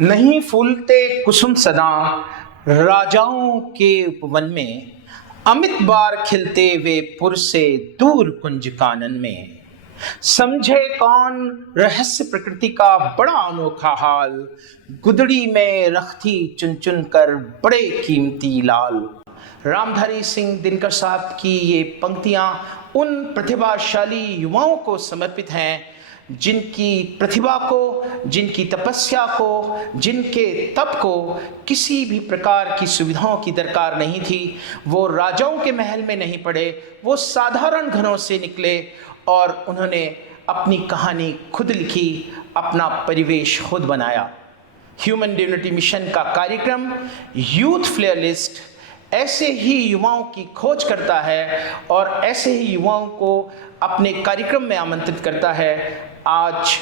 नहीं फूलते कुसुम सदा राजाओं के उपवन में, अमित बार खिलते वे पुर से दूर कुंज कानन में। समझे कौन रहस्य प्रकृति का बड़ा अनोखा हाल, गुदड़ी में रखती चुन चुन कर बड़े कीमती लाल। रामधारी सिंह दिनकर साहब की ये पंक्तियां उन प्रतिभाशाली युवाओं को समर्पित हैं जिनकी प्रतिभा को, जिनकी तपस्या को, जिनके तप को किसी भी प्रकार की सुविधाओं की दरकार नहीं थी। वो राजाओं के महल में नहीं पड़े, वो साधारण घरों से निकले और उन्होंने अपनी कहानी खुद लिखी, अपना परिवेश खुद बनाया। ह्यूमन डिविनिटी मिशन का कार्यक्रम यूथ फ्लेयर लिस्ट ऐसे ही युवाओं की खोज करता है और ऐसे ही युवाओं को अपने कार्यक्रम में आमंत्रित करता है। आज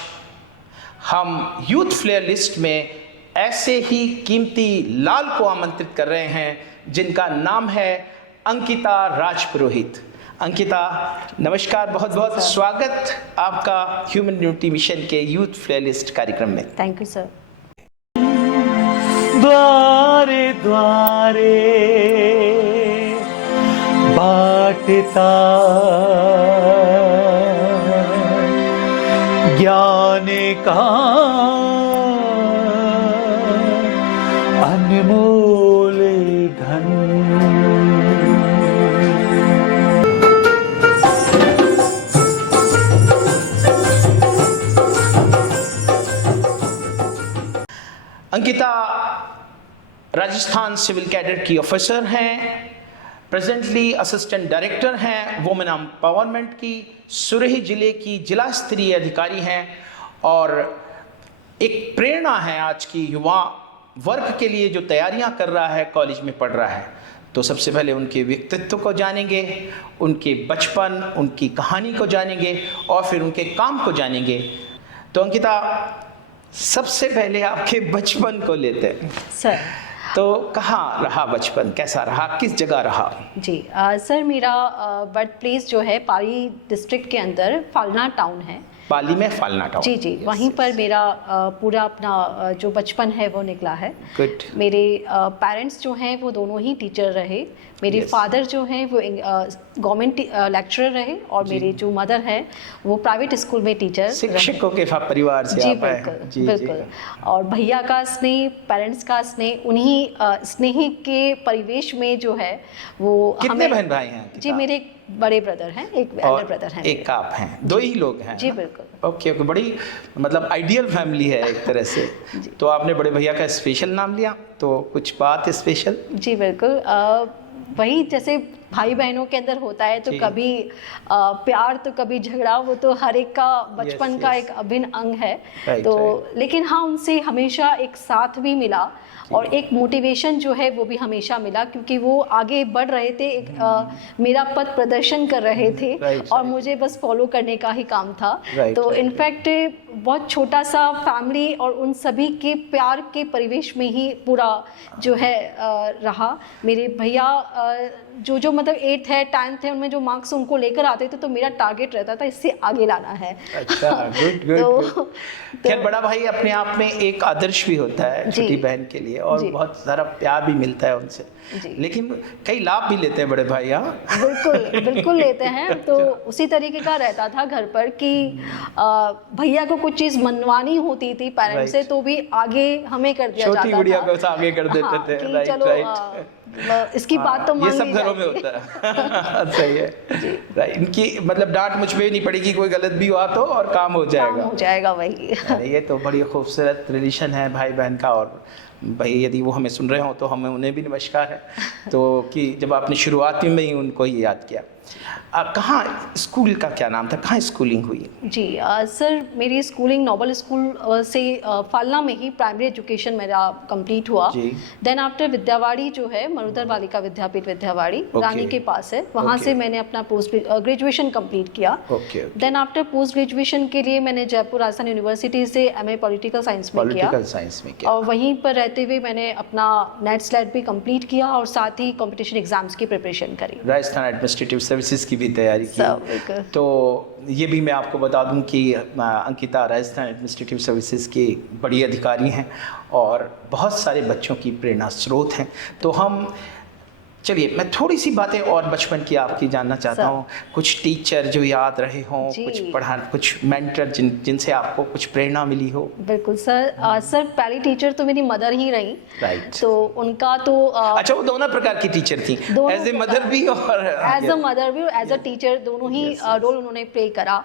हम यूथ फ्लेयर लिस्ट में ऐसे ही कीमती लाल को आमंत्रित कर रहे हैं जिनका नाम है अंकिता राजपुरोहित। अंकिता, नमस्कार, बहुत बहुत स्वागत आपका ह्यूमन डिविनिटी मिशन के यूथ फ्लेयर लिस्ट कार्यक्रम में। Thank you sir. द्वारे द्वारे बाटता ज्ञान का अनमोल धन। अंकिता राजस्थान सिविल कैडेट की ऑफिसर हैं, प्रेजेंटली असिस्टेंट डायरेक्टर हैं वुमेन एम्पावरमेंट की, सुरही जिले की जिला स्तरीय अधिकारी हैं और एक प्रेरणा है आज की युवा वर्ग के लिए जो तैयारियां कर रहा है, कॉलेज में पढ़ रहा है। तो सबसे पहले उनके व्यक्तित्व को जानेंगे, उनके बचपन, उनकी कहानी को जानेंगे और फिर उनके काम को जानेंगे। तो अंकिता, सबसे पहले आपके बचपन को लेते हैं सर। तो कहाँ रहा बचपन, कैसा रहा, किस जगह रहा? जी सर, मेरा बर्थ प्लेस जो है पाली डिस्ट्रिक्ट के अंदर फालना टाउन है। पाली में फालना टाउन? जी जी, वहीं पर मेरा पूरा अपना जो बचपन है वो निकला है। गुड। मेरे पेरेंट्स जो हैं वो दोनों ही टीचर रहे। मेरे फादर जो हैं वो गवर्नमेंट लेक्चरर रहे और मेरी जो मदर है वो प्राइवेट स्कूल में टीचर। शिक्षकों के परिवार से जी आप हैं। बिल्कुल, जी बिल्कुल जी। और भैया का स्नेह, पेरेंट्स का स्नेह, उन्हीं स्नेह के परिवेश में जो है वो कितने बहन भाई हैं? जी, मेरे एक बड़े ब्रदर हैं, एक एल्डर ब्रदर हैं, एक आप हैं, दो ही लोग हैं? जी बिल्कुल। ओके ओके, बड़ी मतलब आइडियल फैमिली है एक तरह से। तो आपने बड़े भैया का स्पेशल नाम लिया, तो कुछ बात स्पेशल? जी बिल्कुल, वही जैसे भाई बहनों के अंदर होता है तो कभी प्यार तो कभी झगड़ा, वो तो हर एक का बचपन का एक अभिन्न अंग है। तो लेकिन हाँ, उनसे हमेशा एक साथ भी मिला और एक मोटिवेशन जो है वो भी हमेशा मिला, क्योंकि वो आगे बढ़ रहे थे, मेरा पथ प्रदर्शन कर रहे थे और मुझे बस फॉलो करने का ही काम था। तो इनफैक्ट बहुत छोटा सा फैमिली और उन सभी के प्यार के परिवेश में ही पूरा जो है रहा। मेरे भैया जो मतलब 8th है 10th है, उनमें जो मार्क्स उनको लेकर आते थे तो मेरा टारगेट रहता था इससे आगे लाना है। अच्छा, गुड गुड। खैर, बड़ा भाई अपने आप में एक आदर्श भी होता है छोटी बहन के लिए और बहुत सारा प्यार भी मिलता है उनसे, लेकिन कई लाभ भी लेते हैं बड़े भाई। बिल्कुल बिल्कुल लेते हैं। तो उसी तरीके का रहता था घर पर कि भैया को कुछ चीज मनवानी होती थी पेरेंट्स से तो भी आगे हमें कर दिया जाता था, छोटी गुड़िया को आगे कर देते थे। कि राइट चलो राइट, इसकी बात तो मान ली ये सब घरों में होता है। सही है राइट। इनकी मतलब डांट मुझ पे नहीं पड़ेगी, कोई गलत भी हुआ तो और काम हो जाएगा। वही। ये तो बड़ी खूबसूरत रिलेशन है भाई बहन का। और भाई यदि वो हमें सुन रहे हो तो हमें उन्हें भी नमस्कार है। तो कि जब आपने शुरुआत में ही उनको ही याद किया, कहाँ स्कूल का क्या नाम था, कहाँ स्कूलिंग हुई? जी सर, मेरी स्कूलिंग नोबल स्कूल से फालना में ही प्राइमरी एजुकेशन मेरा कंप्लीट हुआ। देन आफ्टर विद्यावाड़ी जो है मरुधर बालिका विद्यापीठ विद्यावाड़ी रानी के पास है, वहाँ से मैंने अपना पोस्ट ग्रेजुएशन कंप्लीट किया। देन आफ्टर पोस्ट ग्रेजुएशन के लिए मैंने जयपुर राजस्थान यूनिवर्सिटी से MA पॉलिटिकल साइंस में किया और वहीं पर रहते हुए मैंने अपना नेट स्लेट भी कंप्लीट किया और साथ ही कॉम्पिटिशन एग्जाम्स की प्रिपरेशन करी। राजस्थान एडमिनिस्ट्रेटिव सर्विसेज की भी तैयारी की। तो ये भी मैं आपको बता दूं कि अंकिता राजस्थान एडमिनिस्ट्रेटिव सर्विसेज की बड़ी अधिकारी हैं और बहुत सारे बच्चों की प्रेरणा स्रोत हैं। तो हम चलिए, मैं थोड़ी सी बातें और बचपन की आपकी जानना चाहता हूँ। कुछ टीचर जो याद रहे हों, कुछ मेंटर जिनसे आपको कुछ प्रेरणा मिली हो। बिल्कुल सर। सर पहली टीचर तो मेरी मदर ही रही। राइट। तो उनका तो अच्छा, वो दोनों प्रकार की टीचर थी, एज ए मदर भी और एज अ मदर भी, एज अ टीचर, दोनों ही रोल उन्होंने प्ले करा।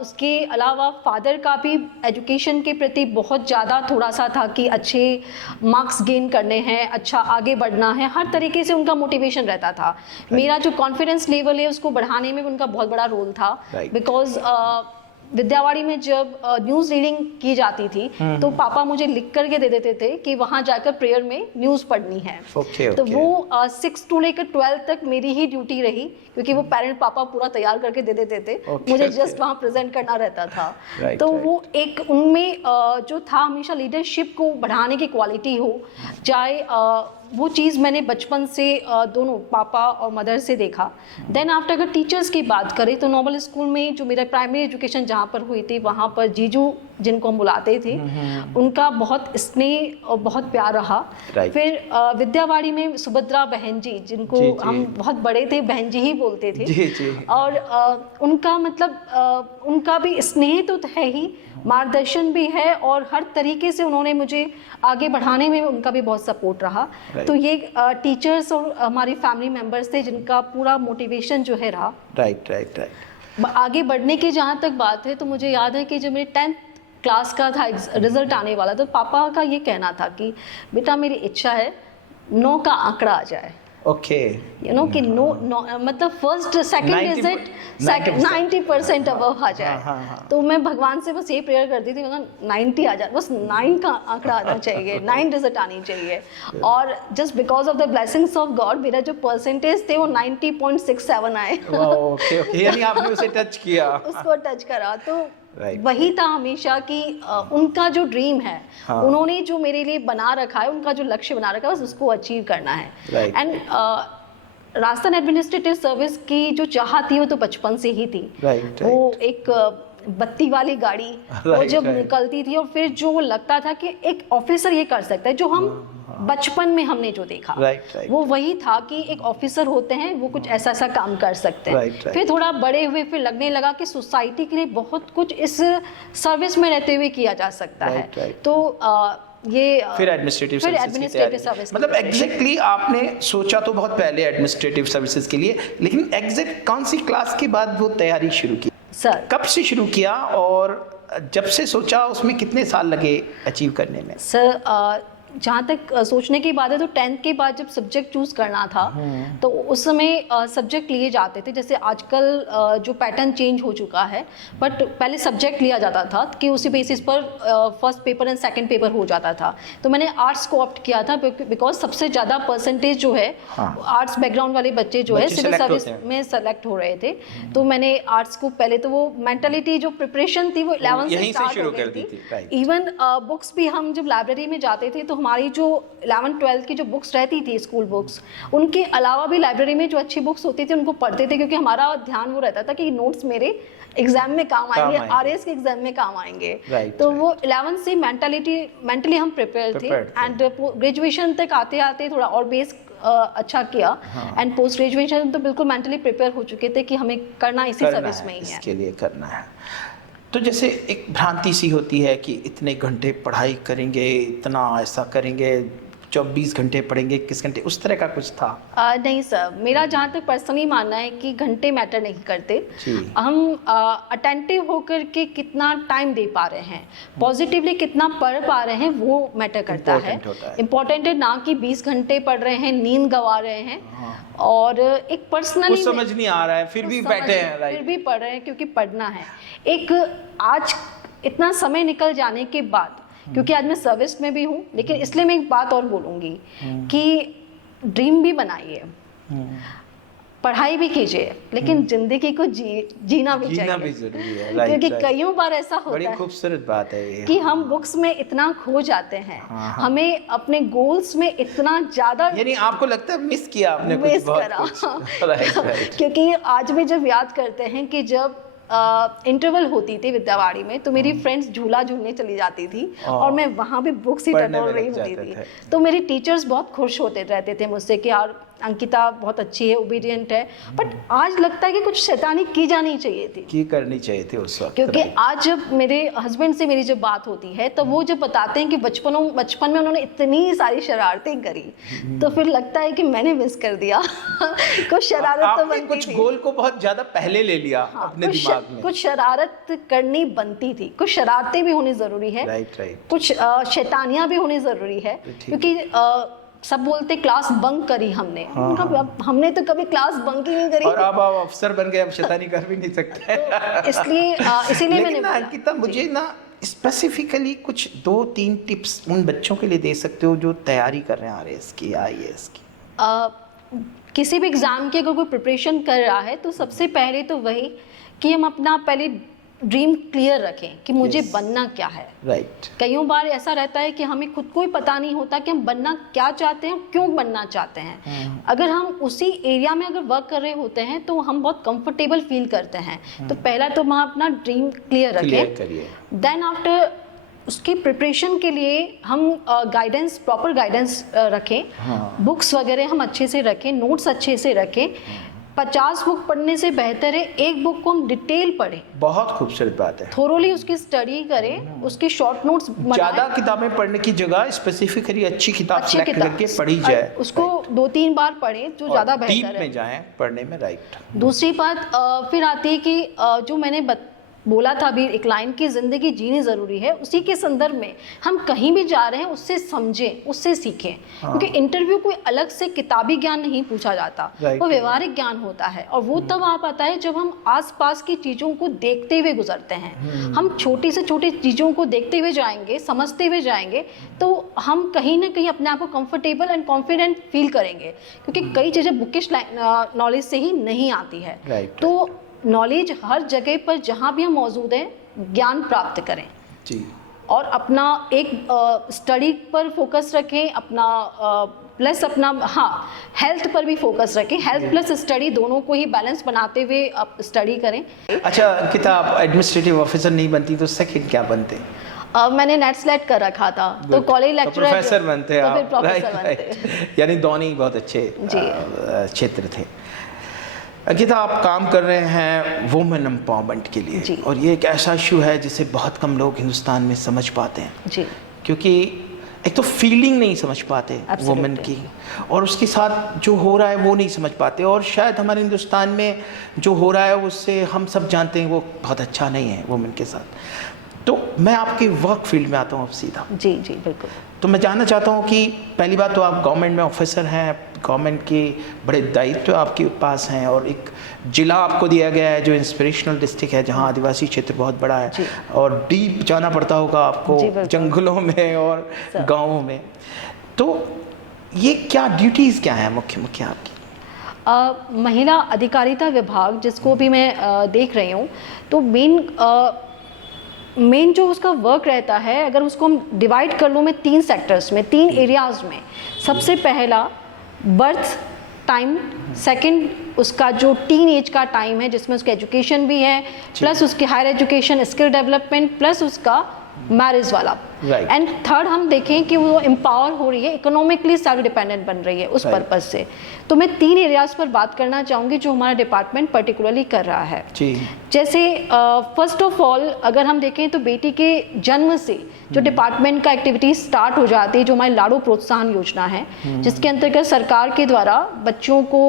उसके अलावा फादर का भी एजुकेशन के प्रति बहुत ज़्यादा थोड़ा सा था कि अच्छे मार्क्स गेन करने हैं, अच्छा आगे बढ़ना है, हर तरीके से उनका मोटिवेशन रहता था। मेरा जो कॉन्फिडेंस लेवल है उसको बढ़ाने में उनका बहुत बड़ा रोल था। बिकॉज विद्यावाड़ी में जब न्यूज़ रीडिंग की जाती थी तो पापा मुझे लिख करके दे देते थे कि वहाँ जाकर प्रेयर में न्यूज़ पढ़नी है। तो वो 6 to लेकर 12 तक मेरी ही ड्यूटी रही, क्योंकि वो पेरेंट पापा पूरा तैयार करके दे देते थे। मुझे जस्ट वहाँ प्रेजेंट करना रहता था। तो वो एक उनमें जो था हमेशा लीडरशिप को बढ़ाने की क्वालिटी हो, चाहे वो चीज़ मैंने बचपन से दोनों पापा और मदर से देखा। देन आफ्टर अगर टीचर्स की बात करें तो नॉर्मल स्कूल में जो मेरा प्राइमरी एजुकेशन जहाँ पर हुई थी वहाँ पर जीजू जिनको हम बुलाते थे, उनका बहुत स्नेह और बहुत प्यार रहा। फिर विद्यावाड़ी में सुभद्रा बहन जी, जिनको हम बहुत बड़े थे, बहन जी ही बोलते थे। और उनका मतलब उनका भी स्नेह तो है ही, मार्गदर्शन भी है, और हर तरीके से उन्होंने मुझे आगे बढ़ाने में उनका भी बहुत सपोर्ट रहा। तो ये टीचर्स और हमारी फैमिली मेंबर्स थे जिनका पूरा मोटिवेशन जो है रहा। राइट। आगे बढ़ने की जहाँ तक बात है तो मुझे याद है कि जब मेरे 10th क्लास का था रिजल्ट आने वाला, तो पापा का ये कहना था कि बेटा मेरी इच्छा है 9 का आंकड़ा आ जाए। ओके, यू नो कि नो मतलब फर्स्ट सेकंड डिजिट 90% अबव आ जाए। तो मैं भगवान से बस ये प्रेयर करती थी, 90 आ जाए, बस 9 का आंकड़ा आना चाहिए, 9 डिजिट आनी चाहिए। और just because of the blessings of God मेरा जो परसेंटेज थे वो 90.67 आए। ओके, यानी आपने उसे टच किया। उसको टच करा। तो वही था हमेशा कि उनका जो ड्रीम है, उन्होंने जो मेरे लिए बना रखा है, उनका जो लक्ष्य बना रखा है, बस उसको अचीव करना है। एंड राजस्थान एडमिनिस्ट्रेटिव सर्विस की जो चाह थी वो तो बचपन से ही थी। वो एक बत्ती वाली गाड़ी वो जब निकलती थी और फिर जो लगता था कि एक ऑफिसर ये कर सकता है, जो हम बचपन में हमने जो देखा वो वही था कि एक ऑफिसर होते हैं, वो कुछ ऐसा ऐसा काम कर सकते हैं। फिर थोड़ा बड़े हुए फिर लगने लगा कि सोसाइटी के लिए बहुत कुछ इस सर्विस में रहते हुए किया जा सकता है। तो ये फिर एडमिनिस्ट्रेटिव सर्विस मतलब एग्जैक्टली आपने सोचा तो बहुत पहले एडमिनिस्ट्रेटिव सर्विसेज के लिए, लेकिन एग्जैक्ट कौन सी क्लास के बाद वो तैयारी शुरू की सर? कब से शुरू किया और जब से सोचा उसमें कितने साल लगे अचीव करने में? सर जहाँ तक सोचने की बात है तो 10th के बाद जब सब्जेक्ट चूज करना था तो उस समय सब्जेक्ट लिए जाते थे। जैसे आजकल जो पैटर्न चेंज हो चुका है, बट पहले सब्जेक्ट लिया जाता था कि उसी बेसिस पर first paper and second paper हो जाता था। तो मैंने आर्ट्स को ऑप्ट किया था बिकॉज सबसे ज़्यादा परसेंटेज जो है आर्ट्स बैकग्राउंड वाले बच्चे जो है सिविल सर्विस में सेलेक्ट हो रहे थे। तो मैंने आर्ट्स को पहले तो वो मेंटालिटी जो प्रिपरेशन थी वो 11th से स्टार्ट हो गई थी। इवन बुक्स भी हम जब लाइब्रेरी में जाते थे तो हमारी जो 11th 12th की जो बुक्स रहती थी स्कूल बुक्स, उनके अलावा भी लाइब्रेरी में जो अच्छी बुक्स होती थी उनको पढ़ते थे, क्योंकि हमारा ध्यान वो रहता था कि नोट्स मेरे एग्जाम में काम आएंगे, आरएस के एग्जाम में काम आएंगे। तो वो 11th से मेंटली हम प्रिपेयर थे। एंड ग्रेजुएशन तक आते आते थोड़ा और बेस अच्छा किया। एंड पोस्ट ग्रेजुएशन तो बिल्कुल मेंटली प्रिपेयर हो चुके थे कि हमें करना इसी सर्विस में ही है, इसके लिए करना है। तो जैसे एक भ्रांति सी होती है कि इतने घंटे पढ़ाई करेंगे, इतना ऐसा करेंगे, 24 घंटे पढ़ेंगे, 21 घंटे, उस तरह का कुछ था? नहीं सर, मेरा जहाँ तक पर्सनली मानना है कि घंटे मैटर नहीं करते। हम अटेंटिव होकर के कितना टाइम दे पा रहे हैं, पॉजिटिवली कितना पढ़ पा रहे हैं, वो मैटर करता है। इम्पोर्टेंट है ना कि 20 घंटे पढ़ रहे हैं, नींद गवा रहे हैं और एक पर्सनली कुछ समझ नहीं आ रहा है फिर भी बैठे हैं, फिर भी पढ़ रहे हैं क्योंकि पढ़ना है। एक आज इतना समय निकल जाने के बाद, क्योंकि आज मैं सर्विस में भी हूँ, लेकिन इसलिए मैं एक बात और बोलूँगी कि ड्रीम भी बनाइए। पढ़ाई भी कीजिए, लेकिन जिंदगी को जीना भी जीना चाहिए। भी जरूरी है, राइट, क्योंकि राइट। कईयों बार ऐसा होता बड़ी है खूबसूरत बात है ये। कि हम बुक्स में इतना खो जाते हैं, हमें अपने गोल्स में इतना ज्यादा यानी आपको लगता है मिस किया आपने कुछ, मिस बहुत करा। कुछ। Right, right. क्योंकि आज भी जब याद करते हैं कि जब इंटरवल होती थी विद्यावाड़ी में, तो मेरी फ्रेंड्स झूला झूलने चली जाती थी और मैं वहाँ भी बुक्स ही पढ़ने टटोल में रही लग होती जाते थी। थे। तो मेरी टीचर्स बहुत खुश होते रहते थे मुझसे कि यार अंकिता बहुत अच्छी है, ओबीडियंट है। बट आज लगता है कि कुछ शैतानी की जानी चाहिए थी, की करनी चाहिए थी उस वक्त, क्योंकि राइट। आज जब मेरे हस्बैंड से मेरी जब बात होती है तो वो जब बताते हैं कि बचपन में उन्होंने इतनी सारी शरारतें करी, तो फिर लगता है कि मैंने मिस कर दिया। कुछ शरारत तो आपने बनती कुछ थी। गोल को बहुत ज्यादा पहले ले लिया अपने दिमाग में। कुछ शरारत करनी बनती थी, कुछ शरारतें भी होनी जरूरी है, राइट, राइट। कुछ शैतानियां भी होनी जरूरी है। क्योंकि सब बोलते क्लास बंक करी हमने, हमने तो कभी क्लास बंक ही नहीं करी। और अब आप अफसर बन गए, अब शैतानी कर भी नहीं सकते। तो इसीलिए मैंने लेकिन बोला। अंकिता, मुझे ना स्पेसिफिकली कुछ 2-3 टिप्स उन बच्चों के लिए दे सकते हो जो तैयारी कर रहे हैं आरएएस की, आईएएस की? किसी भी एग्ज़ाम की अगर कोई प्रिपरेशन कर रहा है तो सबसे पहले तो वही कि हम अपना पहले ड्रीम क्लियर रखें कि मुझे बनना क्या है। राइट। कईयों बार ऐसा रहता है कि हमें खुद को ही पता नहीं होता कि हम बनना क्या चाहते हैं, क्यों बनना चाहते हैं। अगर हम उसी एरिया में अगर वर्क कर रहे होते हैं तो हम बहुत कंफर्टेबल फील करते हैं। तो पहला तो हम अपना ड्रीम क्लियर रखें, करिए। देन आफ्टर उसकी प्रिपरेशन के लिए हम गाइडेंस, प्रॉपर गाइडेंस रखें। बुक्स वगैरह हम अच्छे से रखें, नोट्स अच्छे से रखें। 50 बुक पढ़ने से बेहतर है एक बुक को हम डिटेल पढ़ें, बहुत खूबसूरत बात है। थोरोली उसकी स्टडी करें, उसके शॉर्ट नोट्स ज्यादा किताबें पढ़ने की जगह स्पेसिफिकली अच्छी किताब सेलेक्ट करके पढ़ी जाए, उसको 2-3 बार पढ़ें जो ज़्यादा बेहतर डीप है। में जाएं पढ़ने में, राइट। दूसरी बात फिर आती है कि जो मैंने बोला था अभी एक लाइन की ज़िंदगी जीनी ज़रूरी है, उसी के संदर्भ में हम कहीं भी जा रहे हैं उससे समझें, उससे सीखें। क्योंकि इंटरव्यू कोई अलग से किताबी ज्ञान नहीं पूछा जाता, वो व्यवहारिक ज्ञान होता है। और वो तब आ पाता है जब हम आसपास की चीज़ों को देखते हुए गुजरते हैं। हम छोटी से छोटी चीज़ों को देखते हुए जाएंगे, समझते हुए जाएंगे, तो हम कहीं ना कहीं अपने आप को कंफर्टेबल एंड कॉन्फिडेंट फील करेंगे। क्योंकि कई चीज़ें बुकिश नॉलेज से ही नहीं आती है। तो नॉलेज हर जगह पर जहाँ भी हम मौजूद हैं ज्ञान प्राप्त करें जी। और अपना एक स्टडी पर फोकस रखें, अपना प्लस अपना हेल्थ पर भी फोकस रखें। हेल्थ प्लस स्टडी दोनों को ही बैलेंस बनाते हुए आप स्टडी करें। अच्छा अंकिता, आप एडमिनिस्ट्रेटिव ऑफिसर नहीं बनती तो सेकंड क्या बनते? मैंने नेट सेलेक्ट कर रखा था तो कॉलेज लेक्चरर, प्रोफेसर बनते हैं तो आप, फिर प्रोफेसर बनते। यानी दोनों ही बहुत अच्छे क्षेत्र थे। अंकिता, आप काम कर रहे हैं वुमेन एम्पावरमेंट के लिए, और ये एक ऐसा इशू है जिसे बहुत कम लोग हिंदुस्तान में समझ पाते हैं जी। क्योंकि एक तो फीलिंग नहीं समझ पाते वुमेन की, और उसके साथ जो हो रहा है वो नहीं समझ पाते। और शायद हमारे हिंदुस्तान में जो हो रहा है उससे हम सब जानते हैं वो बहुत अच्छा नहीं है वुमेन के साथ। तो मैं आपके वर्क फील्ड में आता हूँ अब सीधा। जी जी बिल्कुल। तो मैं जानना चाहता हूँ कि पहली बात तो आप गवर्नमेंट में ऑफिसर हैं, गवर्नमेंट के बड़े दायित्व आपके पास हैं, और एक जिला आपको दिया गया है जो इंस्पिरेशनल डिस्ट्रिक्ट है, जहाँ आदिवासी क्षेत्र बहुत बड़ा है, और डीप जाना पड़ता होगा आपको जंगलों में और गाँवों में। तो ये क्या ड्यूटीज़ क्या हैं मुख्य आपकी? महिला अधिकारिता विभाग जिसको भी मैं देख रही हूँ, तो मेन जो उसका वर्क रहता है, अगर उसको हम डिवाइड कर लूँ मैं 3 सेक्टर्स में, 3 एरियाज़ में। सबसे पहला बर्थ टाइम, सेकंड उसका जो टीन एज का टाइम है जिसमें उसका एजुकेशन भी है, प्लस उसकी higher education, skill development, plus उसका मैरिज वाला, एंड थर्ड हम देखें कि वो एम्पावर हो रही है, इकोनॉमिकली सेल्फ डिपेंडेंट बन रही है उस पर्पज से। तो मैं 3 एरियाज पर बात करना चाहूँगी जो हमारा डिपार्टमेंट पर्टिकुलरली कर रहा है। जैसे फर्स्ट ऑफ ऑल अगर हम देखें तो बेटी के जन्म से जो डिपार्टमेंट का एक्टिविटी स्टार्ट हो जाती है, जो हमारी लाड़ो प्रोत्साहन योजना है, जिसके अंतर्गत सरकार के द्वारा बच्चों को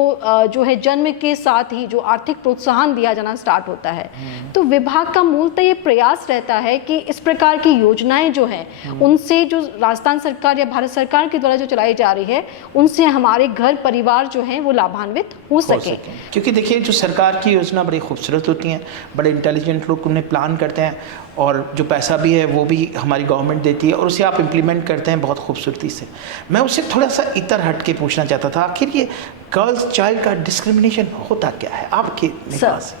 जो है जन्म के साथ ही जो आर्थिक प्रोत्साहन दिया जाना स्टार्ट होता है। तो विभाग का मूलतः ये प्रयास रहता है कि इस प्रकार की योजनाएं जो है हैं उनसे, जो राजस्थान सरकार या भारत सरकार के द्वारा जो चलाई जा रही है, उनसे हमारे घर परिवार जो हैं वो लाभान्वित हो सके। क्योंकि देखिए जो सरकार की योजना बड़ी खूबसूरत होती हैं, बड़े इंटेलिजेंट लोग उन्हें प्लान करते हैं और जो पैसा भी है वो भी हमारी गवर्नमेंट देती है और उसे आप इम्प्लीमेंट करते हैं बहुत खूबसूरती से। मैं उससे थोड़ा सा इतर हट के पूछना चाहता था, आखिर ये गर्ल्स चाइल्ड का डिस्क्रिमिनेशन होता क्या है आपके निगाह से?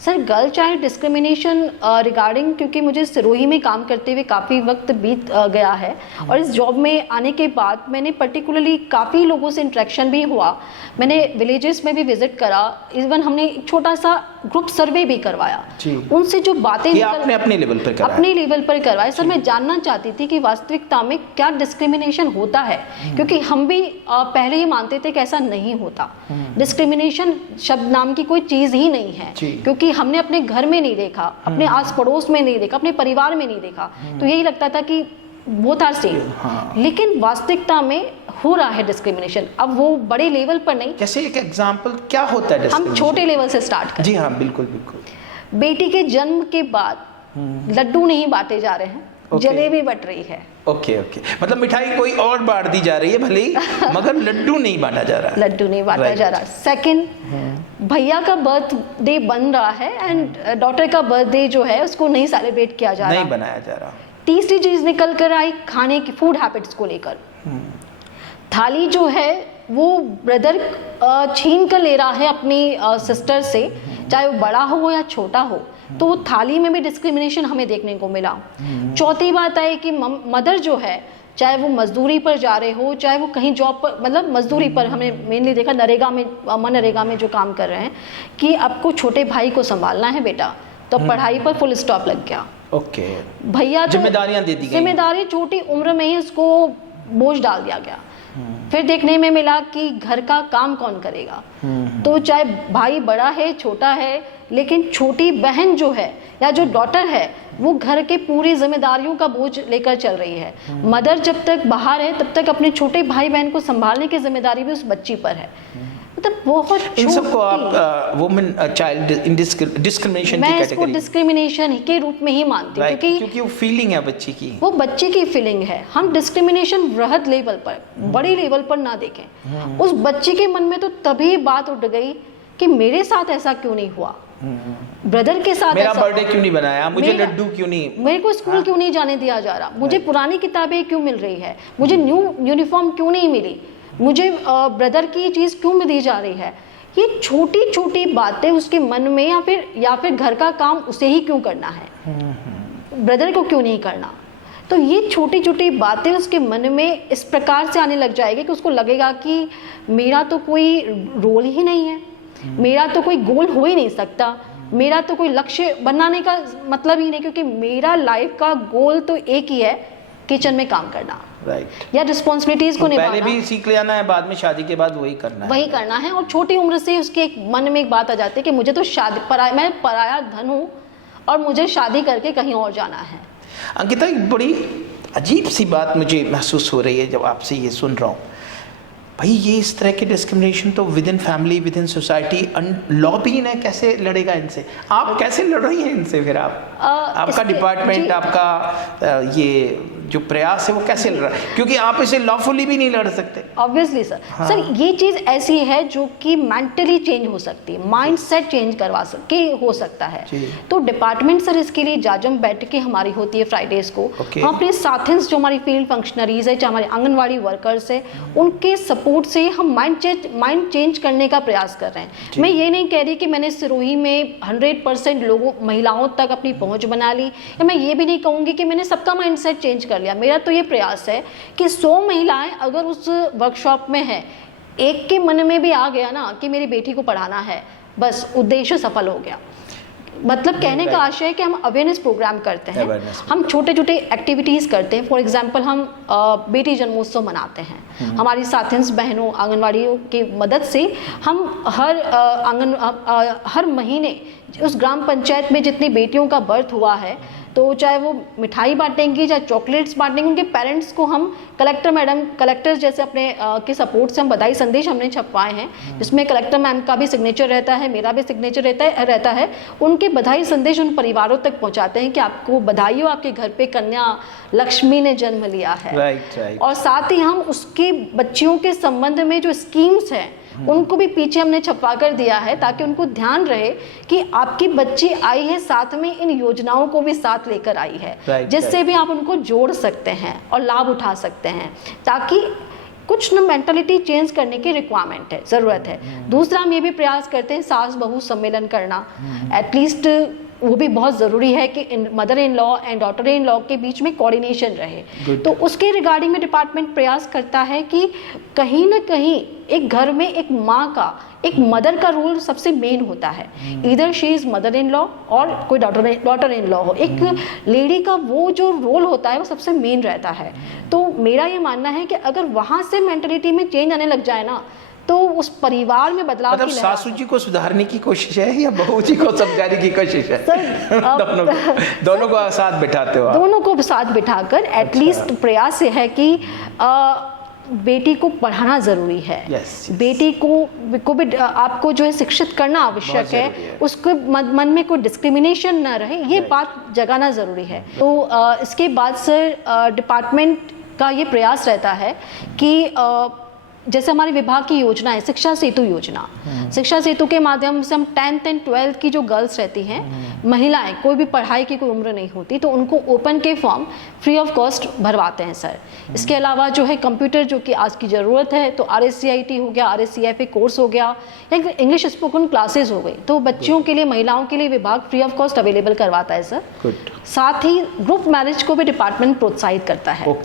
Sir, girl child discrimination regarding, क्योंकि मुझे सिरोही में काम करते हुए काफ़ी वक्त बीत गया है और इस जॉब में आने के बाद मैंने पर्टिकुलरली काफ़ी लोगों से इंटरेक्शन भी हुआ, मैंने विलेजेस में भी विजिट करा, इवन हमने एक छोटा सा ग्रुप सर्वे भी करवाया। उनसे जो बातें आपने अपने लेवल पर करवाया? अपने लेवल पर करवाया। सर, मैं जानना चाहती थी कि वास्तविकता में क्या डिस्क्रिमिनेशन होता है, क्योंकि हम भी पहले ये मानते थे कि ऐसा नहीं होता। डिस्क्रिमिनेशन शब्द नाम की कोई चीज़ ही नहीं है, क्योंकि हमने अपने घर में नहीं देखा, अपने आस पड़ोस में नहीं देखा, अपने परिवार में नहीं देखा, तो यही लगता था कि बोथ आर सेम। लेकिन वास्तविकता में हो रहा है डिस्क्रिमिनेशन, अब वो बड़े लेवल पर नहीं। जैसे एक एग्जांपल क्या होता है? हम छोटे लेवल से स्टार्ट करें। जी हाँ, बिल्कुल बिल्कुल। बेटी के जन्म के बाद लड्डू नहीं बांटे जा रहे हैं, जलेबी बट रही है। ओके, मतलब मिठाई कोई और बांट दी जा रही है भले ही, मगर लड्डू नहीं बांटा जा रहा है। लड्डू नहीं बांटा जा रहा। सेकंड, भैया का बर्थडे बन रहा है एंड डॉटर का बर्थडे जो है उसको नहीं सेलिब्रेट किया जा रहा, नहीं बनाया जा रहा। तीसरी चीज निकल कर आई खाने की, फूड हैबिट्स को लेकर। थाली जो है वो ब्रदर छीन कर ले रहा है अपनी सिस्टर से, चाहे वो बड़ा हो या छोटा हो, तो थाली में भी डिस्क्रिमिनेशन हमें देखने को मिला। चौथी बात आई कि मदर जो है, चाहे वो मजदूरी पर जा रहे हो, चाहे वो कहीं जॉब पर, मतलब मजदूरी पर हमने मेनली देखा, नरेगा में, मनरेगा में जो काम कर रहे हैं, कि आपको छोटे भाई को संभालना है बेटा, तो पढ़ाई पर फुल स्टॉप लग गया। ओके, भैया जिम्मेदारियां दे दी गई, जिम्मेदारी छोटी उम्र में ही उसको बोझ डाल दिया गया। फिर देखने में मिला कि घर का काम कौन करेगा, तो चाहे भाई बड़ा है छोटा है, लेकिन छोटी बहन जो है या जो डॉटर है वो घर के पूरी जिम्मेदारियों का बोझ लेकर चल रही है। मदर जब तक बाहर है तब तक अपने छोटे भाई बहन को संभालने की जिम्मेदारी भी उस बच्ची पर है। मतलब बहुत इन सबको आप वुमेन चाइल्ड डिस्क्रिमिनेशन मैं इसको डिस्क्रिमिनेशन के रूप में ही मानती हूँ, क्योंकि वो फीलिंग है बच्ची की, वो बच्चे की फीलिंग है। हम डिस्क्रिमिनेशन वृहद लेवल पर, बड़ी लेवल पर ना देखें। उस बच्चे के मन में तो तभी बात उठ गई कि मेरे साथ ऐसा क्यों नहीं हुआ, ब्रदर के साथ मेरा बर्थडे क्यों नहीं बनाया, मुझे लड्डू क्यों नहीं, मेरे को स्कूल क्यों नहीं जाने दिया जा रहा, मुझे पुरानी किताबें क्यों मिल रही है, मुझे न्यू यूनिफॉर्म क्यों नहीं मिली, मुझे ब्रदर की चीज़ क्यों दी जा रही है। ये छोटी छोटी बातें उसके मन में, या फिर घर का काम उसे ही क्यों करना है, ब्रदर को क्यों नहीं करना। तो ये छोटी छोटी बातें उसके मन में इस प्रकार से आने लग जाएगी कि उसको लगेगा कि मेरा तो कोई रोल ही नहीं है, मेरा तो कोई गोल हो ही नहीं सकता, मेरा तो कोई लक्ष्य बनाने का मतलब ही नहीं, क्योंकि मेरा लाइफ का गोल तो एक ही है, किचन में काम करना, या रिस्पॉन्सिबिलिटीज को निभाना। पहले भी सीख लेना है, बाद में शादी के बाद वही करना है। और छोटी उम्र से उसके एक मन में एक बात आ जाती है कि मुझे तो शादी, मैं पराया धन हूँ और मुझे शादी करके कहीं और जाना है। अंकिता, एक बड़ी अजीब सी बात मुझे महसूस हो रही है जब आपसे ये सुन रहा हूँ। भाई ये इस तरह के डिस्क्रिमिनेशन तो with in family, with in society, law भी इन्हें कैसे लड़ेगा इनसे? आप कैसे लड़ रही हैं इनसे? फिर आपका डिपार्टमेंट, आपका ये जो प्रयास है वो कैसे लड़ रहा है? क्योंकि आप इसे लॉफुली भी नहीं लड़ सकते। Obviously sir. सर, ये चीज़ ऐसी है जो कि मेंटली चेंज हो सकती है, माइंड सेट चेंज करवा सकती हो सकता है। तो डिपार्टमेंट सर इसके लिए जाजम बैठकें हमारी होती है फ्राइडेज को। हम अपने साथियों जो हमारी फील्ड फंक्शनरीज है, चाहे हमारे आंगनवाड़ी वर्कर्स है, उनके सपोर्ट से हम माइंड चेंज करने का प्रयास कर रहे हैं। मैं ये नहीं कह रही कि मैंने सिरोही में 100% लोगों, महिलाओं तक अपनी पहुंच बना ली, या मैं ये भी नहीं कहूँगी कि मैंने सबका माइंड सेट चेंज कर लिया। मेरा तो ये प्रयास है कि 100 महिलाएं अगर उस वर्कशॉप में हैं, एक के मन में भी आ गया ना कि मेरी बेटी को पढ़ाना है, बस उद्देश्य सफल हो गया। मतलब कहने का आशय है कि हम अवेयरनेस प्रोग्राम करते हैं, हम छोटे छोटे एक्टिविटीज़ करते हैं। फॉर एग्जांपल हम बेटी जन्मोत्सव मनाते हैं, हमारी साथियों बहनों आंगनवाड़ियों की मदद से हम हर महीने उस ग्राम पंचायत में जितनी बेटियों का बर्थ हुआ है तो चाहे वो मिठाई बांटेंगी, चाहे चॉकलेट्स बांटेंगे, उनके पेरेंट्स को हम कलेक्टर जैसे अपने के सपोर्ट से हम बधाई संदेश हमने छपवाए हैं, जिसमें कलेक्टर मैम का भी सिग्नेचर रहता है, मेरा भी सिग्नेचर रहता है। उनके बधाई संदेश उन परिवारों तक पहुंचाते हैं कि आपको बधाई हो, आपके घर पे कन्या लक्ष्मी ने जन्म लिया है। राइट। और साथ ही हम उसके बच्चियों के संबंध में जो स्कीम्स हैं उनको भी पीछे हमने छपवा कर दिया है, ताकि उनको ध्यान रहे कि आपकी बच्ची आई है, साथ में इन योजनाओं को भी साथ लेकर आई है, जिससे भी आप उनको जोड़ सकते हैं और लाभ उठा सकते हैं, ताकि कुछ न मेंटालिटी चेंज करने की रिक्वायरमेंट है, ज़रूरत है। दूसरा हम ये भी प्रयास करते हैं सास बहू सम्मेलन करना, एटलीस्ट वो भी बहुत ज़रूरी है कि mother in law and daughter in law के बीच में कोऑर्डिनेशन रहे। तो उसके रिगार्डिंग में डिपार्टमेंट प्रयास करता है कि कहीं ना कहीं एक घर में एक माँ का, एक मदर का रोल सबसे मेन होता है। इधर she is mother in law और कोई डॉटर इन लॉ हो, एक लेडी का वो जो रोल होता है वो सबसे मेन रहता है। तो मेरा ये मानना है कि अगर वहाँ से मेंटलिटी में चेंज आने लग जाए ना, तो उस परिवार में बदलाव मतलब सासू जी को सुधारने की कोशिश है या बहू जी को समझाने की कोशिश है? दोनों को साथ बिठाते हो आप? दोनों को साथ बिठाकर एटलीस्ट प्रयास है कि बेटी को पढ़ाना जरूरी है। बेटी को भी आपको जो है शिक्षित करना आवश्यक है, उसके मन में कोई डिस्क्रिमिनेशन ना रहे, ये बात जगाना जरूरी है। तो इसके बाद सर डिपार्टमेंट का ये प्रयास रहता है कि जैसे हमारे विभाग की योजना है शिक्षा सेतु योजना, शिक्षा सेतु के माध्यम से हम 10th एंड 12th की जो गर्ल्स रहती हैं, महिलाएं, कोई भी पढ़ाई की कोई उम्र नहीं होती, तो उनको ओपन के फॉर्म फ्री ऑफ कॉस्ट भरवाते हैं सर। इसके अलावा जो है कंप्यूटर जो कि आज की ज़रूरत है, तो RSCIT हो गया, RSCFA कोर्स हो गया, या इंग्लिश स्पोकन क्लासेस हो गई, तो बच्चियों के लिए, महिलाओं के लिए विभाग फ्री ऑफ कॉस्ट अवेलेबल करवाता है सर। साथ ही ग्रुप मैरिज को भी डिपार्टमेंट प्रोत्साहित करता है।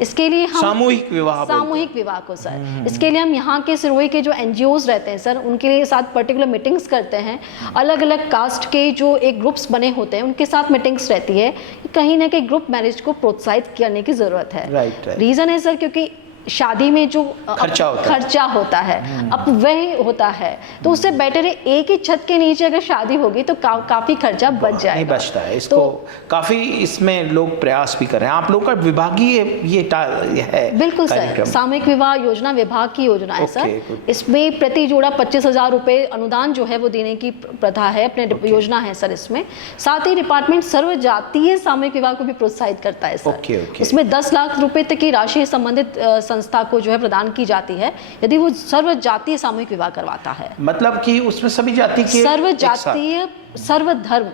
इसके लिए हम सामूहिक विवाह को सर, इसके लिए हम यहाँ के सिरोही के जो NGOs रहते हैं सर, उनके लिए साथ पर्टिकुलर मीटिंग्स करते हैं। अलग अलग कास्ट के जो एक ग्रुप्स बने होते हैं उनके साथ मीटिंग्स रहती है। कहीं ना कहीं ग्रुप मैरिज को प्रोत्साहित करने की जरूरत है। रीजन है सर, क्योंकि शादी में जो खर्चा होता है अब वह होता है, तो उससे बेटर है एक ही छत के नीचे अगर शादी होगी तो काफी खर्चा बच जाएगा, नहीं बचता है। इसको तो काफी इसमें लोग प्रयास भी कर रहे हैं। आप लोग का विभागीय ये है? बिल्कुल सर, सामूहिक विवाह योजना विभाग की योजना है सर। इसमें प्रति जोड़ा 25,000 रुपए अनुदान जो है वो देने की प्रथा है, अपने योजना है सर इसमें। साथ ही डिपार्टमेंट सर्वजातीय सामूहिक विवाह को भी प्रोत्साहित करता है सर। इसमें 10 लाख रुपए तक की राशि संबंधित संस्था को जो है प्रदान की जाती है यदि वो सर्व जातीय सामूहिक विवाह करवाता है। मतलब कि उसमें सभी जाति के, सर्व जातीय सर्वधर्म,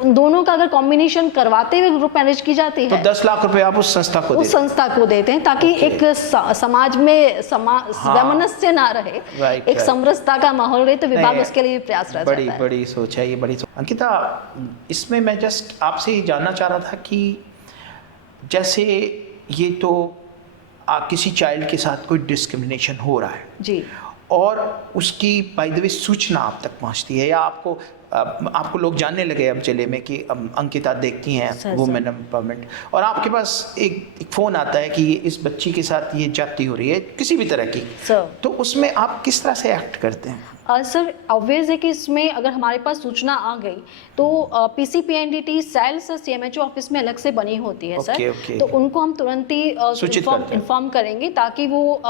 उन दोनों का अगर कॉम्बिनेशन करवाते हुए ग्रुप मैरिज की जाती है, तो 10 लाख रुपए आप उस संस्था को देते हैं, ताकि एक समाज में वैमनस्य ना रहे, एक समरसता का माहौल रहे। तो विभाग उसके लिए प्रयास रहता है। बड़ी सोच है ये, बड़ी सोच। अंकिता, इसमें मैं जस्ट आपसे ये जानना चाह रहा था कि जैसे ये तो किसी चाइल्ड के साथ कोई डिस्क्रिमिनेशन हो रहा है जी, और उसकी बाय द वे सूचना आप तक पहुंचती है, या आपको लोग जानने लगे अब जिले में कि अंकिता देखती हैं वुमेन एम्पावरमेंट, और आपके पास एक फ़ोन आता है कि इस बच्ची के साथ ये जाति हो रही है किसी भी तरह की, तो उसमें आप किस तरह से एक्ट करते हैं? सर ऑब्वियस है कि इसमें अगर हमारे पास सूचना आ गई तो PCPNDT सेल्स CMHO ऑफिस में अलग से बनी होती है सर। तो उनको हम तुरंत ही इन्फॉर्म करेंगे, ताकि वो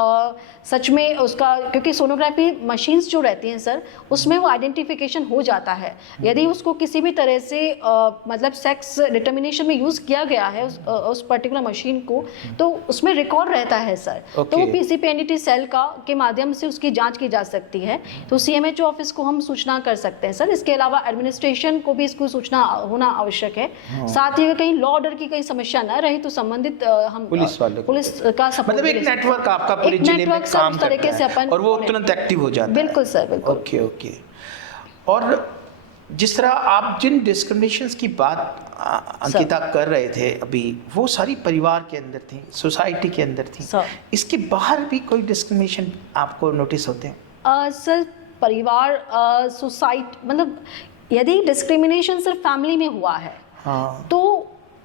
सच में उसका, क्योंकि सोनोग्राफी मशीन्स जो रहती हैं सर उसमें वो आइडेंटिफिकेशन हो जाता है। यदि उसको किसी भी तरह से मतलब सेक्स डिटर्मिनेशन में यूज़ किया गया है उस पर्टिकुलर मशीन को, तो उसमें रिकॉर्ड रहता है सर। तो वो PCPNDT सेल के माध्यम से उसकी जाँच की जा सकती है। तो CMHO ऑफिस को हम सूचना कर सकते हैं सर। इसके अलावा एडमिनिस्ट्रेशन को भी इसको सूचना होना आवश्यक है। साथ ही अगर कहीं लॉ ऑर्डर की कहीं समस्या न रही तो संबंधित हम पुलिस का सपोर्ट, मतलब एक नेटवर्क आपका पूरे जिले में काम तरीके से अपन, और वो तुरंत एक्टिव हो जाता है। बिल्कुल सर, बिल्कुल। ओके। और जिस तरह आप जिन डिस्क्रिमिनेशंस की बात अंकिता कर रहे थे अभी, वो सारी परिवार के अंदर थी, सोसाइटी के अंदर थी। इसके बाहर भी कोई डिस्क्रिमिनेशन आपको नोटिस होते हैं? सर परिवार, सोसाइटी, मतलब यदि डिस्क्रिमिनेशन सिर्फ फैमिली में हुआ है तो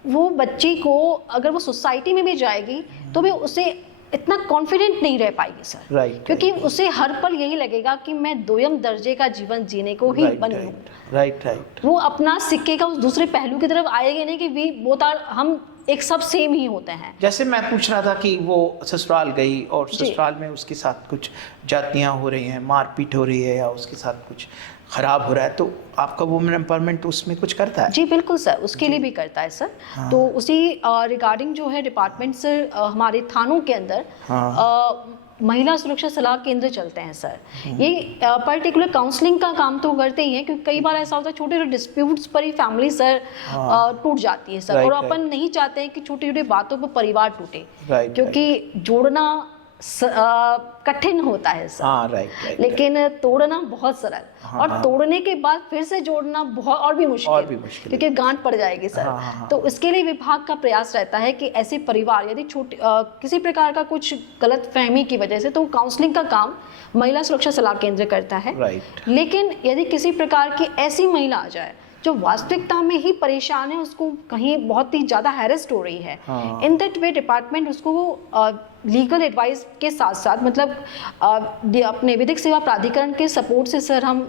वो बच्ची को अगर वो सोसाइटी में भी जाएगी तो भी उसे इतना कॉन्फिडेंट नहीं रह पाएगी सर। राइट, क्योंकि उसे हर पल यही लगेगा कि मैं दोयम दर्जे का जीवन जीने को ही बनी हूँ। राइट। वो अपना सिक्के का उस दूसरे पहलू की तरफ आएगा नहीं कि वी बोथ आर, हम एक सब सेम ही होते हैं। जैसे मैं पूछ रहा था कि वो ससुराल गई और ससुराल में उसके साथ कुछ जातियां हो रही हैं, मारपीट हो रही है या उसके साथ कुछ खराब हो रहा है, तो आपका वुमेन एम्पावरमेंट उसमें कुछ करता है? जी बिल्कुल सर, उसके लिए भी करता है सर। हाँ। तो उसी रिगार्डिंग जो है डिपार्टमेंट सर हमारे थानों के अंदर महिला सुरक्षा सलाह केंद्र चलते हैं सर। ये पर्टिकुलर काउंसलिंग का काम तो करते ही हैं, क्योंकि कई बार ऐसा होता है छोटे छोटे डिस्प्यूट्स पर ही फैमिली सर टूट जाती है सर। और अपन नहीं चाहते हैं कि छोटी छोटी बातों पर परिवार टूटे, क्योंकि जोड़ना कठिन होता है सर। राइट। लेकिन तोड़ना बहुत सरल, और तोड़ने के बाद फिर से जोड़ना बहुत और भी मुश्किल, क्योंकि गांठ पड़ जाएगी सर। तो इसके लिए विभाग का प्रयास रहता है कि ऐसे परिवार यदि छोटे किसी प्रकार का कुछ गलत फहमी की वजह से, तो काउंसलिंग का काम महिला सुरक्षा सलाह केंद्र करता है। लेकिन यदि किसी प्रकार की ऐसी महिला आ जाए जो वास्तविकता में ही परेशान है, उसको कहीं बहुत ही ज़्यादा हैरेस्ड हो रही है, इन दैट वे डिपार्टमेंट उसको लीगल एडवाइस के साथ साथ, मतलब अपने विधिक सेवा प्राधिकरण के सपोर्ट से सर हम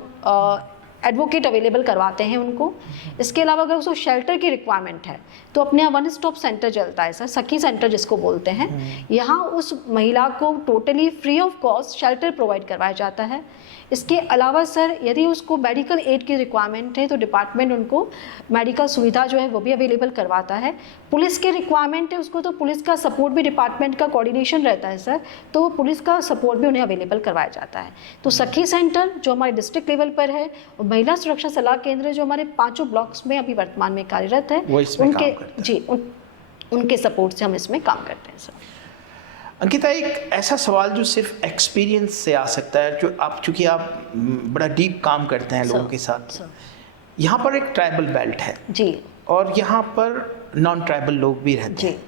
एडवोकेट अवेलेबल करवाते हैं उनको। इसके अलावा अगर उसको शेल्टर की रिक्वायरमेंट है तो अपने यहाँ वन स्टॉप सेंटर चलता है सर, सखी सेंटर जिसको बोलते हैं। यहाँ उस महिला को totally free of cost shelter provide करवाया जाता है। इसके अलावा सर यदि उसको मेडिकल एड की रिक्वायरमेंट है तो डिपार्टमेंट उनको मेडिकल सुविधा जो है वो भी अवेलेबल करवाता है। पुलिस की रिक्वायरमेंट है उसको, तो पुलिस का सपोर्ट भी डिपार्टमेंट का कोऑर्डिनेशन रहता है सर, तो पुलिस का सपोर्ट भी उन्हें अवेलेबल करवाया जाता है। तो सखी सेंटर जो हमारे डिस्ट्रिक्ट लेवल पर है, और महिला सुरक्षा सलाह केंद्र जो हमारे 5 ब्लॉक्स में अभी वर्तमान में कार्यरत है, उनके सपोर्ट से हम इसमें काम करते हैं सर। अंकिता, एक ऐसा सवाल जो सिर्फ एक्सपीरियंस से आ सकता है, जो आप चूंकि आप बड़ा डीप काम करते हैं लोगों के साथ, यहाँ पर एक ट्राइबल बेल्ट है जी, और यहाँ पर नॉन ट्राइबल लोग भी रहते हैं,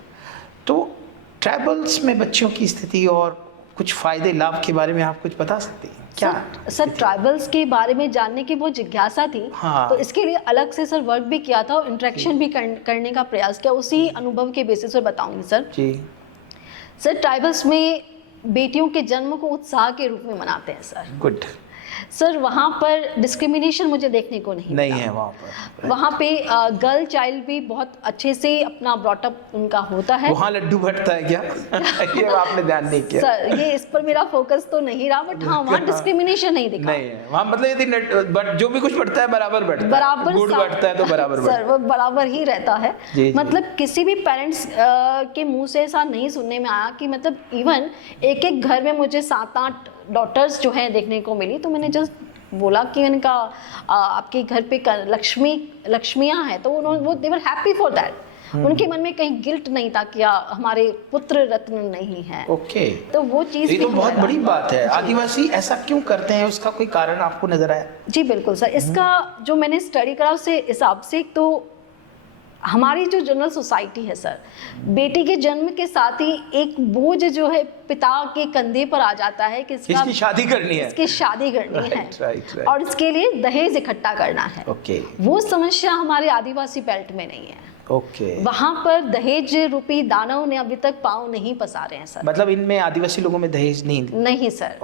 तो ट्राइबल्स में बच्चों की स्थिति और कुछ फायदे लाभ के बारे में आप कुछ बता सकते हैं क्या? सर ट्राइबल्स के बारे में जानने की बहुत जिज्ञासा थी। तो इसके लिए अलग से सर वर्क भी किया था और इंटरेक्शन भी करने का प्रयास किया, उसी अनुभव के बेसिस पर बताऊंगी सर जी। सर ट्राइबल्स में बेटियों के जन्म को उत्साह के रूप में मनाते हैं सर। गुड सर, वहाँ पर डिस्क्रिमिनेशन मुझे देखने को नहीं है वहाँ पर। वहाँ पे गर्ल चाइल्ड भी बहुत अच्छे से अपना ब्रॉटअप उनका होता है। वहाँ लड्डू फटता है क्या? ये आपने ध्यान नहीं किया सर, ये इस पर मेरा फोकस तो नहीं रहा, बट हाँ वहाँ डिस्क्रिमिनेशन नहीं दिखा। नहीं है वहाँ, मतलब यदि बट जो भी कुछ बढ़ता है बराबर बढ़ता है, बराबर गुड़ बढ़ता है तो बराबर बढ़ता है सर, वो बराबर ही रहता है। मतलब किसी भी पेरेंट्स के मुंह से ऐसा नहीं सुनने में आया कि मतलब इवन एक एक घर में मुझे 7-8 डॉटर्स जो हैं देखने को मिली, तो मैंने जस्ट बोला कि उनका आपके घर पे लक्ष्मियाँ हैं, तो उन्होंने वो दे वर हैप्पी फॉर दैट। उनके मन में कहीं गिल्ट नहीं था कि हमारे पुत्र रत्न नहीं है। ओके, तो वो चीज़ ये तो बहुत बड़ी बात है। आदिवासी ऐसा क्यों करते हैं, उसका कोई कारण आपको नजर आया? जी बिल्कुल सर, इसका जो मैंने स्टडी करा उससे हिसाब से, तो हमारी जो जनरल सोसाइटी है सर, बेटी के जन्म के साथ ही एक बोझ जो है पिता के कंधे पर आ जाता है कि इसकी शादी करनी है, इसकी शादी करनी है और इसके लिए दहेज इकट्ठा करना है। वो समस्या हमारे आदिवासी बेल्ट में नहीं है। वहाँ पर दहेज रूपी दानव ने अभी तक पांव नहीं पसारे हैं सर। मतलब इनमें आदिवासी लोगों में दहेज नहीं सर।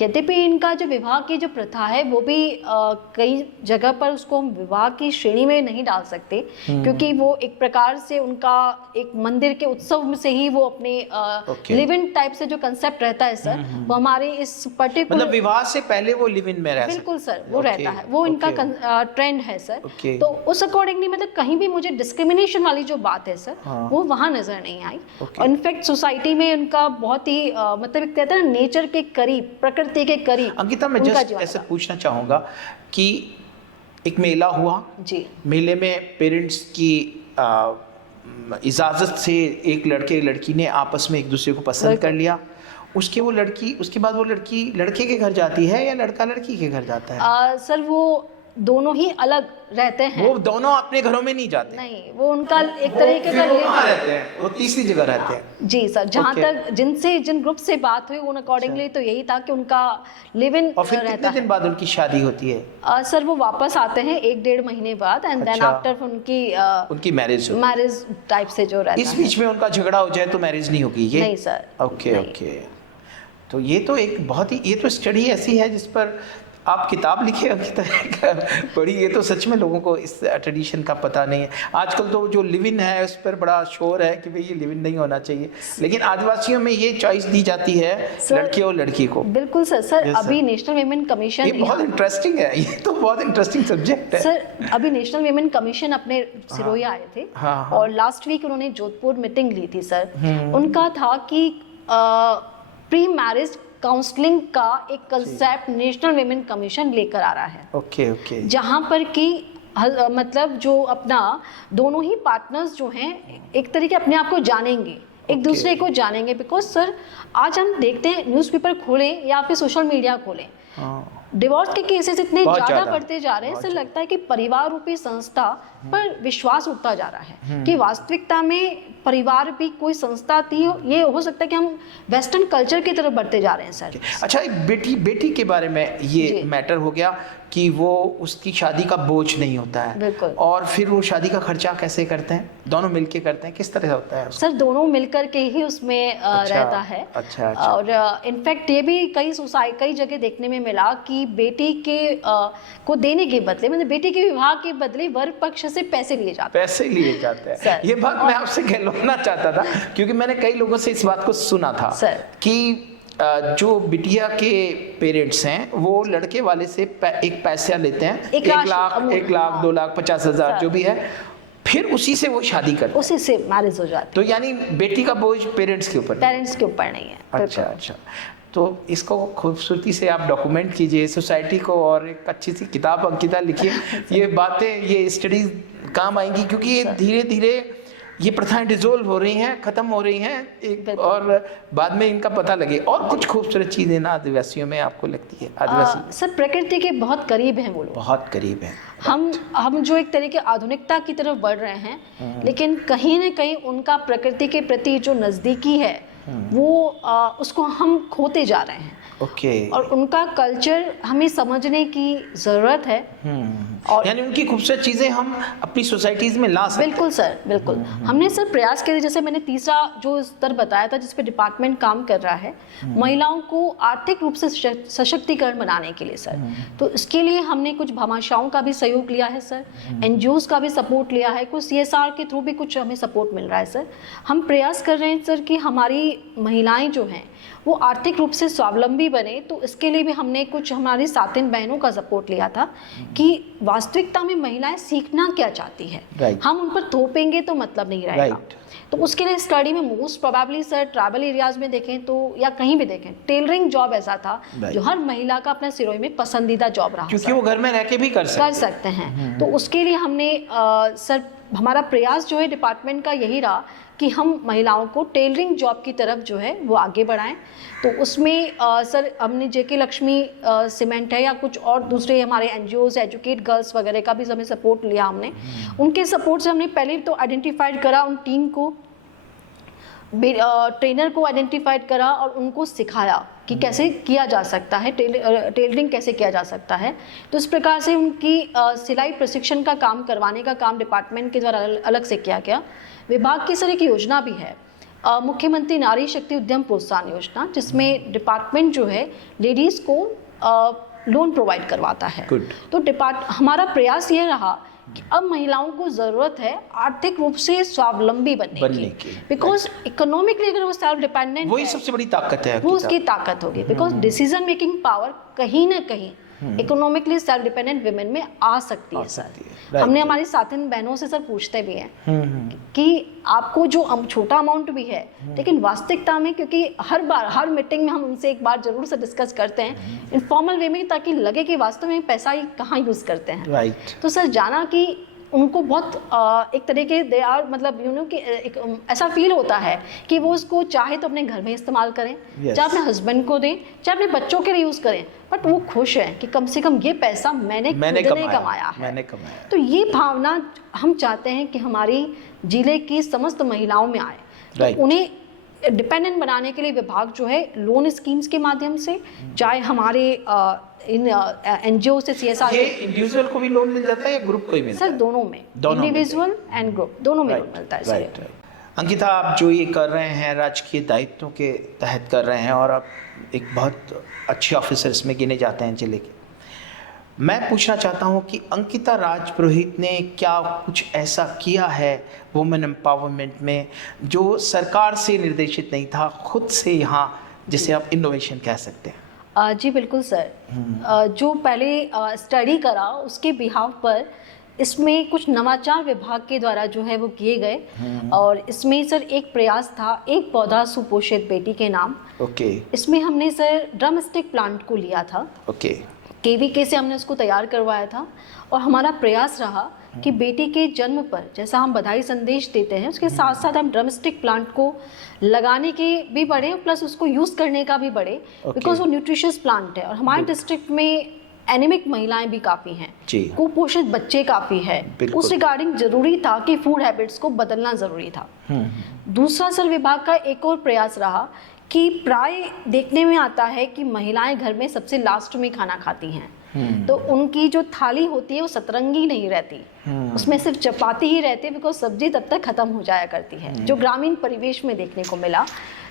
यद्यपि इनका जो विवाह की जो प्रथा है वो भी कई जगह पर उसको हम विवाह की श्रेणी में नहीं डाल सकते, क्योंकि वो एक प्रकार से उनका एक मंदिर के उत्सव से ही वो अपने लिव इन टाइप से जो कंसेप्ट रहता है सर, वो हमारे इस पर्टिकुलर मतलब विवाह से पहले वो लिव इन में रहता है। बिल्कुल सर, वो रहता है, वो इनका ट्रेंड है सर। तो उस अकॉर्डिंगली मतलब कहीं भी मुझे डिस्क्रिमिनेशन वाली जो बात है सर, वो वहाँ नजर नहीं आई। इनफैक्ट सोसाइटी में उनका बहुत ही मतलब एक कहते हैं ना नेचर के करीब, प्रकृति के करीब। अंकिता, मैं जस्ट ऐसे पूछना चाहूँगा कि एक मेला हुआ जी, मेले में पेरेंट्स की इजाज़त से एक लड़के लड़की ने आपस में एक दूसरे को पसंद कर लिया, उसके बाद वो लड़की लड़के के घर जाती है या लड़का लड़की के घर जाता है? सर वो दोनों ही अलग रहते हैं। वो दोनों अपने घरों में नहीं जाते? नहीं, वो उनका एक तरीके का कहाँ रहते हैं? वो तीसरी जगह रहते हैं। जी सर, जहाँ Okay. तक जिन ग्रुप से बात हुई उन अकॉर्डिंगली तो यही था कि उनका लिव इन और फिर रहता कितने है। दिन बाद उनकी शादी होती है? सर वो वापस आते हैं 1-1.5 महीने बाद, एंड देन अच्छा। आफ्टर उनकी उनकी मैरिज हो? मैरिज टाइप से जो रहता इस है। बीच में उनका झगड़ा हो जाए तो मैरिज नहीं होगी ये? नहीं सर। ओके नहीं। ओके। तो ये तो एक बहुत ही, ये तो स्टडी ऐसी है जिस पर आप किताब लिखे बड़ी, ये तो सच में लोगों को इस ट्रेडिशन का पता नहीं है। आजकल तो जो लिव इन है उस पर बड़ा शोर है कि भाई ये लिव इन नहीं होना चाहिए, लेकिन आदिवासियों में ये चॉइस दी जाती है लड़के और लड़की को। बिल्कुल सर। सर Yes, अभी नेशनल वीमेन कमीशन, ये बहुत इंटरेस्टिंग है, ये तो बहुत इंटरेस्टिंग सब्जेक्ट है। सर अभी नेशनल वीमेन कमीशन अपने सिरोया आए थे, हाँ। और लास्ट वीक उन्होंने जोधपुर मीटिंग ली थी सर। उनका था कि प्री मैरिज काउंसलिंग का एक कंसेप्ट नेशनल वीमेन कमीशन लेकर आ रहा है। Okay okay. जहां पर कि मतलब जो अपना दोनों ही पार्टनर्स जो हैं एक तरीके अपने आप को जानेंगे, एक दूसरे को जानेंगे। बिकॉज सर आज हम देखते हैं न्यूज़पेपर खोलें या फिर सोशल मीडिया खोलें, डिवोर्स के केसेस इतने ज्यादा बढ़ते जा रहे हैं। सर लगता है कि परिवार रूपी संस्था पर विश्वास उठता जा रहा है कि वास्तविकता में परिवार भी कोई संस्था थी। ये हो सकता है कि हम वेस्टर्न कल्चर की तरफ बढ़ते जा रहे हैं सर। अच्छा, एक बेटी के बारे में ये मैटर हो गया कि वो उसकी शादी का बोझ नहीं होता है। बिल्कुल। और फिर वो शादी का खर्चा कैसे करते हैं? दोनों मिलके करते हैं? किस तरह होता है उसका? सर दोनों मिलकर के ही उसमें रहता है। अच्छा। और इनफैक्ट ये भी कई जगह देखने में मिला कि बेटी के को देने के बदले, मतलब बेटी के विवाह के बदले वर पक्ष से पैसे लिए जाते हैं। ये बात मैं आपसे कहना चाहता था क्योंकि मैंने कई लोगों से इस बात को सुना था सर कि जो बिटिया के पेरेंट्स हैं वो लड़के वाले से एक पैसा लेते हैं, 1 लाख 2 लाख 50,000 जो भी है, फिर उसी से वो शादी करते हैं, उसी से मैरिज हो जाती है। तो यानी बेटी का बोझ पेरेंट्स के ऊपर नहीं है। अच्छा। तो इसको खूबसूरती से आप डॉक्यूमेंट कीजिए सोसाइटी को, और एक अच्छी सी किताब अंकिता लिखिए। ये बातें, ये स्टडीज काम आएंगी क्योंकि ये धीरे धीरे ये प्रथाएं डिसोल्व हो रही हैं, खत्म हो रही हैं, और बाद में इनका पता लगे। और कुछ खूबसूरत चीजें ना आदिवासियों में आपको लगती है? आदिवासी सर प्रकृति के बहुत करीब हैं वो लोग, बहुत करीब हैं। हम जो एक तरीके आधुनिकता की तरफ बढ़ रहे हैं, लेकिन कहीं ना कहीं उनका प्रकृति के प्रति जो नजदीकी है वो उसको हम खोते जा रहे हैं। ओके। और उनका कल्चर हमें समझने की जरूरत है। और यानी उनकी खूबसूरत चीजें हम अपनी सोसाइटीज में ला सकते हैं। बिल्कुल सर, बिल्कुल। हमने सर प्रयास किए, जैसे मैंने तीसरा जो स्तर बताया था जिस पे डिपार्टमेंट काम कर रहा है, महिलाओं को आर्थिक रूप से सशक्तिकरण बनाने के लिए सर। तो इसके लिए हमने कुछ भामाशाओं का भी सहयोग लिया है सर, NGOs का भी सपोर्ट लिया है, कुछ CSR के थ्रू भी कुछ हमें सपोर्ट मिल रहा है सर। हम प्रयास कर रहे हैं सर कि हमारी महिलाएं जो हैं वो आर्थिक रूप से स्वावलंबी बने। तो इसके लिए भी हमने कुछ हमारी साथिन बहनों का सपोर्ट लिया था कि वास्तविकता में महिलाएं सीखना क्या चाहती है। हम उन पर थोपेंगे तो मतलब नहीं रहेगा। तो उसके लिए स्टडी में most probably sir tribal areas में देखें तो या कहीं भी देखें, टेलरिंग जॉब ऐसा था जो हर महिला का अपना सिरोई में पसंदीदा जॉब रहा, क्योंकि वो घर में रह के भी कर सकते हैं। तो उसके लिए हमने सर हमारा प्रयास जो है डिपार्टमेंट का यही रहा कि हम महिलाओं को टेलरिंग जॉब की तरफ जो है वो आगे बढ़ाएं। तो उसमें सर हमने JK लक्ष्मी सीमेंट है या कुछ और दूसरे हमारे NGOs, एजुकेट गर्ल्स वगैरह का भी हमें सपोर्ट लिया हमने। उनके सपोर्ट से हमने पहले तो आइडेंटिफाइड करा उन टीम को, ट्रेनर को आइडेंटिफाइड करा और उनको सिखाया कि कैसे किया जा सकता है, टेलरिंग कैसे किया जा सकता है। तो इस प्रकार से उनकी सिलाई प्रशिक्षण का काम करवाने का काम डिपार्टमेंट के द्वारा अलग से किया गया। विभाग की सर एक योजना भी है, मुख्यमंत्री नारी शक्ति उद्यम प्रोत्साहन योजना, जिसमें डिपार्टमेंट जो है लेडीज़ को लोन प्रोवाइड करवाता है। तो हमारा प्रयास ये रहा कि अब महिलाओं को ज़रूरत है आर्थिक रूप से स्वावलंबी बनने की। बिकॉज इकोनॉमिकली अगर वो सेल्फ डिपेंडेंट, वही सबसे बड़ी ताकत है, वो उसकी ताकत होगी। बिकॉज डिसीजन मेकिंग पावर कहीं ना कहीं इकोनॉमिकली सेल्फ डिपेंडेंट विमेन में आ सकती है सर। हमने हमारी साथिन बहनों से सर पूछते भी हैं कि आपको जो छोटा अमाउंट भी है, लेकिन वास्तविकता में, क्योंकि हर मीटिंग में हम उनसे एक बार जरूर से डिस्कस करते हैं इनफॉर्मल वे में, ताकि लगे कि वास्तव में पैसा ही कहाँ यूज करते हैं। राइट। तो सर जाना कि उनको बहुत एक तरीके दे आर मतलब यू नो कि एक ऐसा फील होता है कि वो उसको चाहे तो अपने घर में इस्तेमाल करें, चाहे अपने हस्बैंड को दें, चाहे अपने बच्चों के लिए यूज़ करें, बट वो खुश हैं कि कम से कम ये पैसा मैंने कमाया है। तो ये भावना हम चाहते हैं कि हमारी जिले की समस्त महिलाओं में आए। तो उन्हें डिपेंडेंट बनाने के लिए विभाग जो है लोन स्कीम्स के माध्यम से, चाहे हमारे इन एनजीओ से CSR, ये इंडिविजुअल को भी लोन मिल जाता है या ग्रुप को ही मिलता है? सर दोनों में, इंडिविजुअल एंड ग्रुप दोनों में लोन मिलता है सर। अंकिता, आप जो ये कर रहे हैं राजकीय दायित्वों के तहत कर रहे हैं और आप एक बहुत अच्छे ऑफिसर्स में गिने जाते हैं जिले के। मैं पूछना चाहता हूं कि अंकिता राजपुरोहित ने क्या कुछ ऐसा किया है वुमेन एम्पावरमेंट में जो सरकार से निर्देशित नहीं था, खुद से यहाँ जिसे आप इनोवेशन कह सकते हैं? जी बिल्कुल सर। जो पहले स्टडी करा उसके बिहाफ पर इसमें कुछ नवाचार विभाग के द्वारा जो है वो किए गए, और इसमें सर एक प्रयास था एक पौधा सुपोषित बेटी के नाम। इसमें हमने सर ड्रम स्टिक प्लांट को लिया था, KVK से हमने उसको तैयार करवाया था, और हमारा प्रयास रहा कि बेटी के जन्म पर जैसा हम बधाई संदेश देते हैं उसके साथ साथ हम ड्रम स्टिक प्लांट को लगाने के भी बढ़े, प्लस उसको यूज़ करने का भी बढ़े, बिकॉज वो न्यूट्रिशियस प्लांट है। और हमारे डिस्ट्रिक्ट में एनीमिक महिलाएं भी काफ़ी हैं, कुपोषित बच्चे काफ़ी हैं, उस रिगार्डिंग ज़रूरी था कि फूड हैबिट्स को बदलना ज़रूरी था। दूसरा सर विभाग का एक और प्रयास रहा कि प्राय देखने में आता है कि महिलाएं घर में सबसे लास्ट में खाना खाती हैं, तो उनकी जो थाली होती है वो सतरंगी नहीं रहती, उसमें सिर्फ चपाती ही रहती है, बिकॉज सब्जी तब तक खत्म हो जाया करती है, जो ग्रामीण परिवेश में देखने को मिला।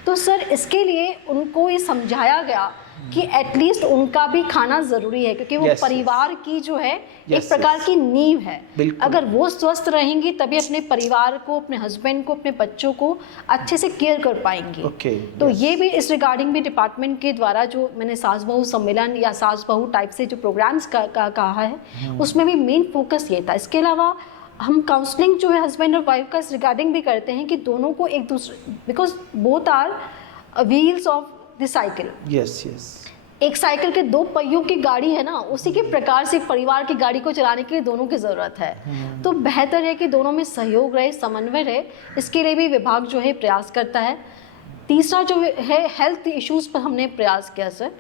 तो सर इसके लिए उनको ये समझाया गया कि एटलीस्ट उनका भी खाना ज़रूरी है, क्योंकि वो परिवार की जो है एक प्रकार की नींव है। अगर वो स्वस्थ रहेंगी तभी अपने परिवार को, अपने हस्बैंड को, अपने बच्चों को अच्छे से केयर कर पाएंगी। तो ये भी इस रिगार्डिंग भी डिपार्टमेंट के द्वारा जो मैंने सास बहू सम्मेलन या सास बहू टाइप से जो प्रोग्राम्स कहा है, उसमें भी मेन फोकस ये था। इसके अलावा हम काउंसलिंग जो है हस्बैंड और वाइफ का इस रिगार्डिंग भी करते हैं कि दोनों को एक दूसरे, because both are wheels of the cycle. एक साइकिल के दो पहियों की गाड़ी है ना, उसी के प्रकार से परिवार की गाड़ी को चलाने के लिए दोनों की ज़रूरत है। तो बेहतर है कि दोनों में सहयोग रहे, समन्वय रहे, इसके लिए भी विभाग जो है प्रयास करता है। तीसरा जो है हेल्थ इश्यूज़ पर हमने प्रयास किया सर।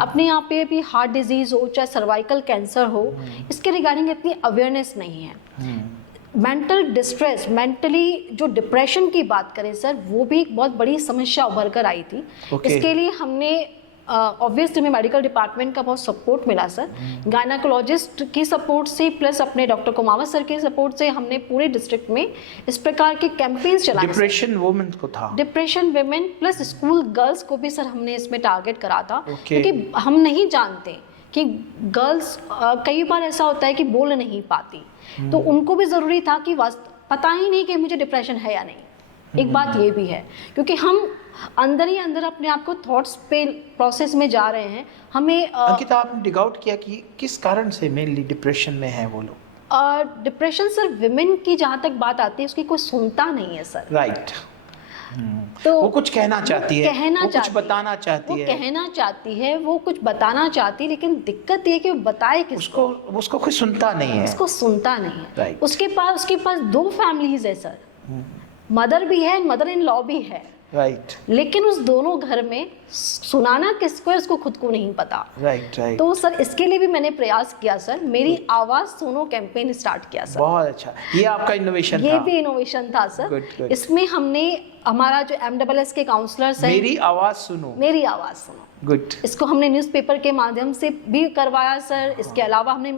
अपने यहाँ पे भी हार्ट डिजीज़ हो चाहे सर्वाइकल कैंसर हो, इसके रिगार्डिंग इतनी अवेयरनेस नहीं है। मेंटल डिस्ट्रेस, मेंटली जो डिप्रेशन की बात करें सर, वो भी एक बहुत बड़ी समस्या उभर कर आई थी। इसके लिए हमने ऑब्वियसली हमें मेडिकल डिपार्टमेंट का बहुत सपोर्ट मिला सर, गायनाकोलॉजिस्ट की सपोर्ट से, प्लस अपने डॉक्टर कुमावत सर के सपोर्ट से हमने पूरे डिस्ट्रिक्ट में इस प्रकार के कैंपेन्स चलाए। डिप्रेशन वुमेन को था, depression women plus school girls को भी सर हमने इसमें टारगेट करा था, क्योंकि हम नहीं जानते कि गर्ल्स कई बार ऐसा होता है कि बोल नहीं पाती, तो उनको भी ज़रूरी था कि पता ही नहीं कि मुझे डिप्रेशन है या नहीं। एक बात ये भी है, क्योंकि हम अंदर ही अंदर अपने आप को थॉट्स पे प्रोसेस में जा रहे हैं। हमें अंकिता, आपने डिग आउट किया कि किस कारण से मेनली डिप्रेशन में है वो लोग? डिप्रेशन सर विमेन की जहाँ तक बात आती है उसकी कोई सुनता नहीं है सर। राइट। तो वो कुछ कहना चाहती है, वो कुछ बताना चाहती है, वो कहना चाहती है, वो कुछ बताना चाहती है, लेकिन दिक्कत ये कि वो बताए किसको? उसको कोई सुनता नहीं है, उसको सुनता नहीं है। Right. उसके पास दो फैमिलीज है सर, मदर भी है, मदर इन लॉ भी है, राइट। लेकिन उस दोनों घर में सुनाना किसको है उसको खुद को नहीं पता। राइट। तो सर इसके लिए भी मैंने प्रयास किया सर, मेरी आवाज़ सुनो कैंपेन स्टार्ट किया सर। बहुत अच्छा, ये आपका इनोवेशन था? ये भी इनोवेशन था सर। good. इसमें हमने हमारा जो MSS के काउंसलर्स हैं, मेरी आवाज़ सुनो, मेरी आवाज़ सुनो, गुड, इसको हमने न्यूज़पेपर के माध्यम से भी करवाया सर। इसके अलावा हमने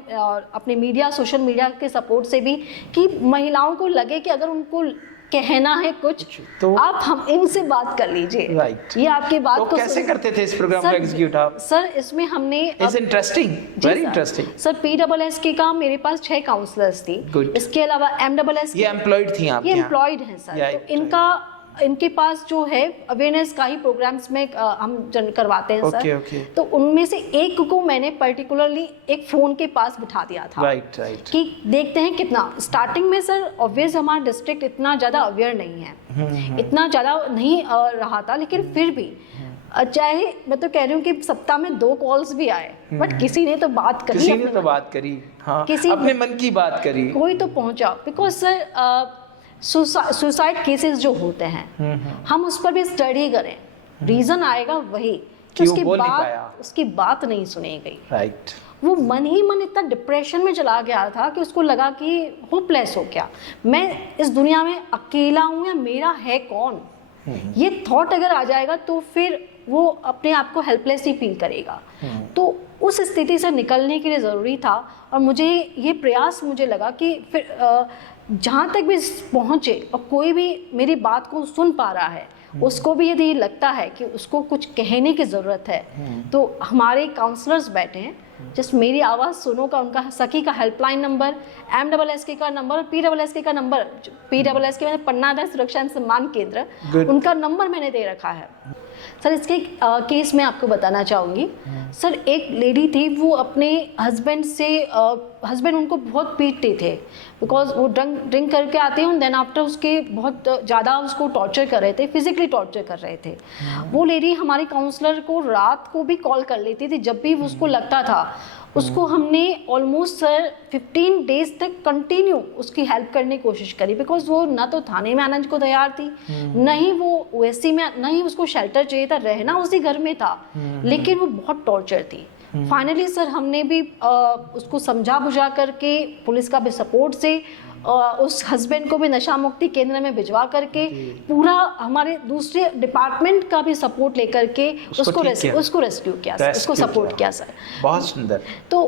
अपने मीडिया, सोशल मीडिया के सपोर्ट से भी, कि महिलाओं को लगे कि अगर उनको कहना है कुछ तो आप हम इनसे बात कर लीजिए। राइट। ये आपकी बात तो को कैसे करते थे इस प्रोग्राम को एग्जीक्यूट आप? सर इसमें हमने interesting, very interesting sir. PSS का मेरे पास 6 काउंसलर्स थी। इसके अलावा MSS ये एम्प्लॉयड थी आप? ये एम्प्लॉयड हैं सर। तो इनके पास जो है अवेयरनेस का ही प्रोग्राम्स में हम करवाते हैं सर। तो उनमें से एक को मैंने पर्टिकुलरली एक फोन के पास बिठा दिया था। राइट। कि देखते हैं कितना। स्टार्टिंग में सर ऑब्वियस हमारा डिस्ट्रिक्ट इतना ज़्यादा अवेयर नहीं है, इतना ज़्यादा नहीं रहा था, लेकिन फिर भी चाहे मैं तो कह रही हूँ कि सप्ताह में 2 कॉल्स भी आए, बट किसी ने तो बात करी, किसी ने तो बात करी, हाँ, अपने मन की बात करी, कोई तो पहुंचा। बिकॉज सर सुसाइड केसेस जो होते हैं हम उस पर भी स्टडी करें, रीजन आएगा वही कि उसकी बात नहीं सुनी गई। राइट। वो मन ही मन इतना डिप्रेशन में चला गया था कि उसको लगा कि होपलेस हो गया, मैं इस दुनिया में अकेला हूँ या मेरा है कौन। ये थॉट अगर आ जाएगा तो फिर वो अपने आप को हेल्पलेस ही फील करेगा। तो उस स्थिति से निकलने के लिए ज़रूरी था, और मुझे ये प्रयास मुझे लगा कि फिर जहाँ तक भी पहुँचे और कोई भी मेरी बात को सुन पा रहा है, उसको भी यदि लगता है कि उसको कुछ कहने की ज़रूरत है, तो हमारे काउंसलर्स बैठे हैं, जस्ट मेरी आवाज़ सुनो का उनका सखी का हेल्पलाइन नंबर, MSSK का नंबर और PSSK का नंबर। PSSK मैंने पन्ना आधार सुरक्षा एवं सम्मान केंद्र, उनका नंबर मैंने दे रखा है। सर इसके केस में आपको बताना चाहूँगी। सर एक लेडी थी, वो अपने हस्बैंड से हस्बैंड उनको बहुत पीटते थे, बिकॉज वो ड्रिंक करके आते हैं, देन आफ्टर उसके बहुत ज़्यादा उसको टॉर्चर कर रहे थे, फिजिकली टॉर्चर कर रहे थे। वो लेडी हमारी काउंसलर को रात को भी कॉल कर लेती थी, जब भी उसको लगता था। उसको हमने ऑलमोस्ट सर 15 डेज तक कंटिन्यू उसकी हेल्प करने की कोशिश करी, बिकॉज वो ना तो थाने में आने को तैयार थी, न ही वो OSC में, न ही उसको शेल्टर चाहिए था, रहना उसी घर में था, लेकिन वो बहुत टॉर्चर थी। फाइनली सर हमने भी उसको समझा बुझा करके, पुलिस का भी सपोर्ट से, उस हस्बैंड को भी नशा मुक्ति केंद्र में भिजवा करके, पूरा हमारे दूसरे डिपार्टमेंट का भी सपोर्ट लेकर के उसको रेस्क्यू किया सर, उसको सपोर्ट किया सर। बहुत सुंदर। तो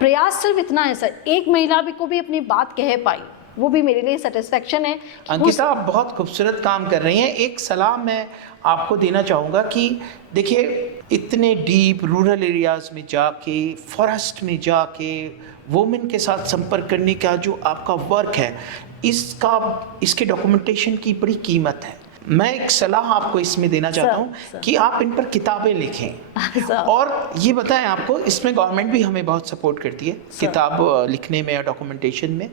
प्रयास सिर्फ इतना है सर, एक महिला भी को भी अपनी बात कह पाई, वो भी मेरे लिए सेटिस्फेक्शन है। अंकिता, आप बहुत खूबसूरत काम कर रही हैं। एक सलाह मैं आपको देना चाहूँगा कि देखिए, इतने डीप रूरल एरियाज़ में जाके, फॉरेस्ट में जाके वुमेन के साथ संपर्क करने का जो आपका वर्क है, इसके डॉक्यूमेंटेशन की बड़ी कीमत है। मैं एक सलाह आपको इसमें देना चाहता हूँ कि आप इन पर किताबें लिखें, और ये बताएं, आपको इसमें गवर्नमेंट भी हमें बहुत सपोर्ट करती है किताब लिखने में और डॉक्यूमेंटेशन में।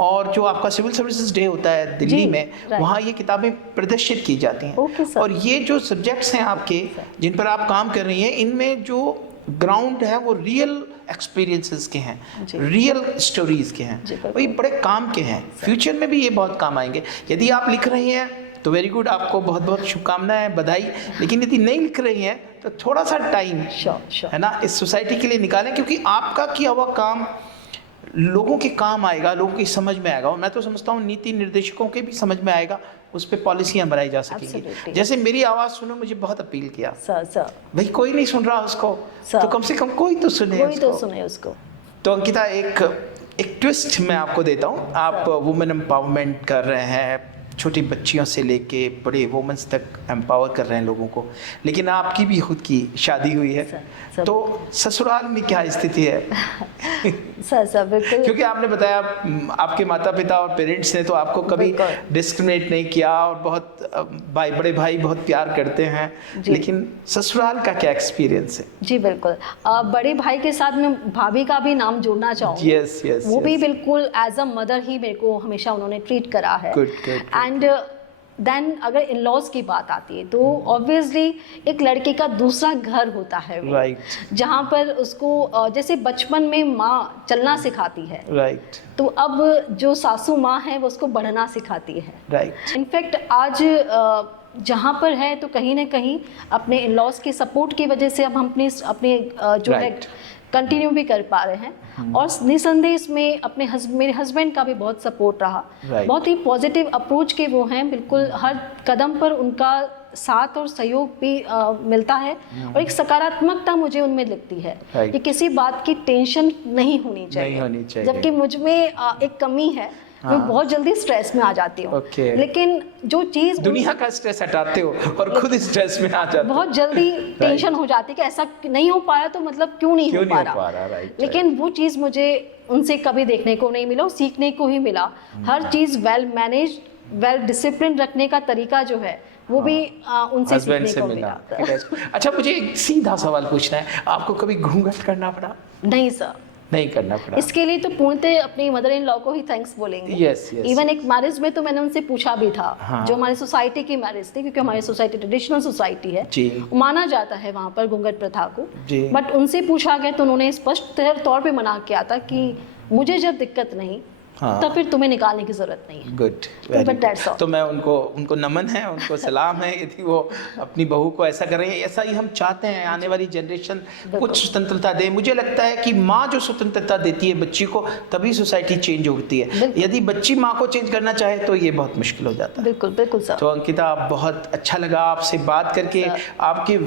और जो आपका सिविल सर्विसेज डे होता है दिल्ली में, वहाँ ये किताबें प्रदर्शित की जाती हैं। और ये जो सब्जेक्ट्स हैं आपके, जिन पर आप काम कर रही हैं, इनमें जो ग्राउंड है वो रियल एक्सपीरियंसेस के हैं, रियल स्टोरीज के हैं, वही बड़े काम के हैं। फ्यूचर में भी ये बहुत काम आएंगे। यदि आप लिख रही हैं तो वेरी गुड, आपको बहुत बहुत शुभकामनाएं, बधाई। लेकिन यदि नहीं लिख रही हैं तो थोड़ा सा टाइम है ना इस सोसाइटी के लिए निकालें, क्योंकि आपका किया हुआ काम लोगों के काम आएगा, लोगों की समझ में आएगा। और मैं तो समझता हूँ नीति निर्देशकों के भी समझ में आएगा, उस पर पॉलिसियाँ बनाई जा सकेंगी। जैसे मेरी आवाज़ सुनो, मुझे बहुत अपील किया भाई, कोई नहीं सुन रहा उसको, तो कम से कम कोई तो सुने उसको। तो अंकिता, एक ट्विस्ट मैं आपको देता हूँ। आप वुमेन एम्पावरमेंट कर रहे हैं, छोटी बच्चियों से लेके बड़े वुमेन्स तक एम्पावर कर रहे हैं लोगों को, लेकिन आपकी भी खुद की शादी हुई है, तो ससुराल में क्या स्थिति है? सर बिल्कुल, क्योंकि आपने बताया आपके माता पिता और पेरेंट्स ने तो आपको कभी डिस्क्रिमिनेट नहीं किया, और बहुत बड़े भाई बहुत प्यार करते हैं, लेकिन ससुराल का क्या एक्सपीरियंस है? जी बिल्कुल, बड़े भाई के साथ मैं भाभी का भी नाम जोड़ना चाहूँगी। वो भी बिल्कुल एज अ मदर ही मेरे को हमेशा उन्होंने ट्रीट करा है। एंड देन अगर इन लॉज की बात आती है, तो ऑब्वियसली एक लड़के का दूसरा घर होता है वो, जहाँ पर उसको जैसे बचपन में माँ चलना सिखाती है, तो अब जो सासू माँ है वो उसको बढ़ना सिखाती है। इनफैक्ट आज जहाँ पर है, तो कहीं ना कहीं अपने इन लॉज के सपोर्ट की वजह से अब हम अपने जो है कंटिन्यू भी कर पा रहे हैं। और निसंदेह इसमें अपने मेरे हस्बैंड का भी बहुत सपोर्ट रहा। बहुत ही पॉजिटिव अप्रोच के वो हैं, बिल्कुल हर कदम पर उनका साथ और सहयोग भी मिलता है, और एक सकारात्मकता मुझे उनमें लगती है कि किसी बात की टेंशन नहीं होनी चाहिए। जबकि मुझ में एक कमी है, मैं बहुत जल्दी स्ट्रेस में आ जाती हूँ। लेकिन जो चीज दुनिया का स्ट्रेस हटाते हो और खुद स्ट्रेस में आ जाते हो, बहुत जल्दी टेंशन हो जाती है कि ऐसा नहीं हो पा रहा, तो मतलब क्यों नहीं हो पा रहा। लेकिन वो चीज मुझे उनसे कभी देखने को नहीं मिला, सीखने को ही मिला। हर चीज वेल मैनेज, वेल डिसिप्लिन रखने का तरीका जो है वो भी उनसे सीखने को मिला। अच्छा, मुझे एक सीधा सवाल पूछना है, आपको कभी घूंघट करना पड़ा? नहीं सर, नहीं करना पड़ा। इसके लिए तो पूर्णतः अपनी मदर इन लॉ को ही थैंक्स बोलेंगे। Yes yes. इवन एक मैरिज में तो मैंने उनसे पूछा भी था, हाँ। जो हमारी सोसाइटी की मैरिज थी, क्योंकि हमारी सोसाइटी ट्रेडिशनल सोसाइटी है जी। माना जाता है वहाँ पर घूंघट प्रथा को जी। बट उनसे पूछा गया तो उन्होंने स्पष्ट तौर पे मना किया था कि मुझे जब दिक्कत नहीं हाँ। तब फिर तुम्हें निकालने की जरूरत नहीं है। Good, But that's all. तो मैं उनको नमन है, उनको सलाम है यदि वो अपनी बहू को ऐसा कर रही है। ऐसा ही हम चाहते हैं आने वाली जनरेशन कुछ स्वतंत्रता दे। मुझे लगता है कि माँ जो स्वतंत्रता देती है बच्ची को, तभी सोसाइटी चेंज होती है। यदि बच्ची माँ को चेंज करना चाहे तो ये बहुत मुश्किल हो जाता है। बिल्कुल बिल्कुल सर। तो अंकिता, आप बहुत अच्छा लगा आपसे बात करके। आपके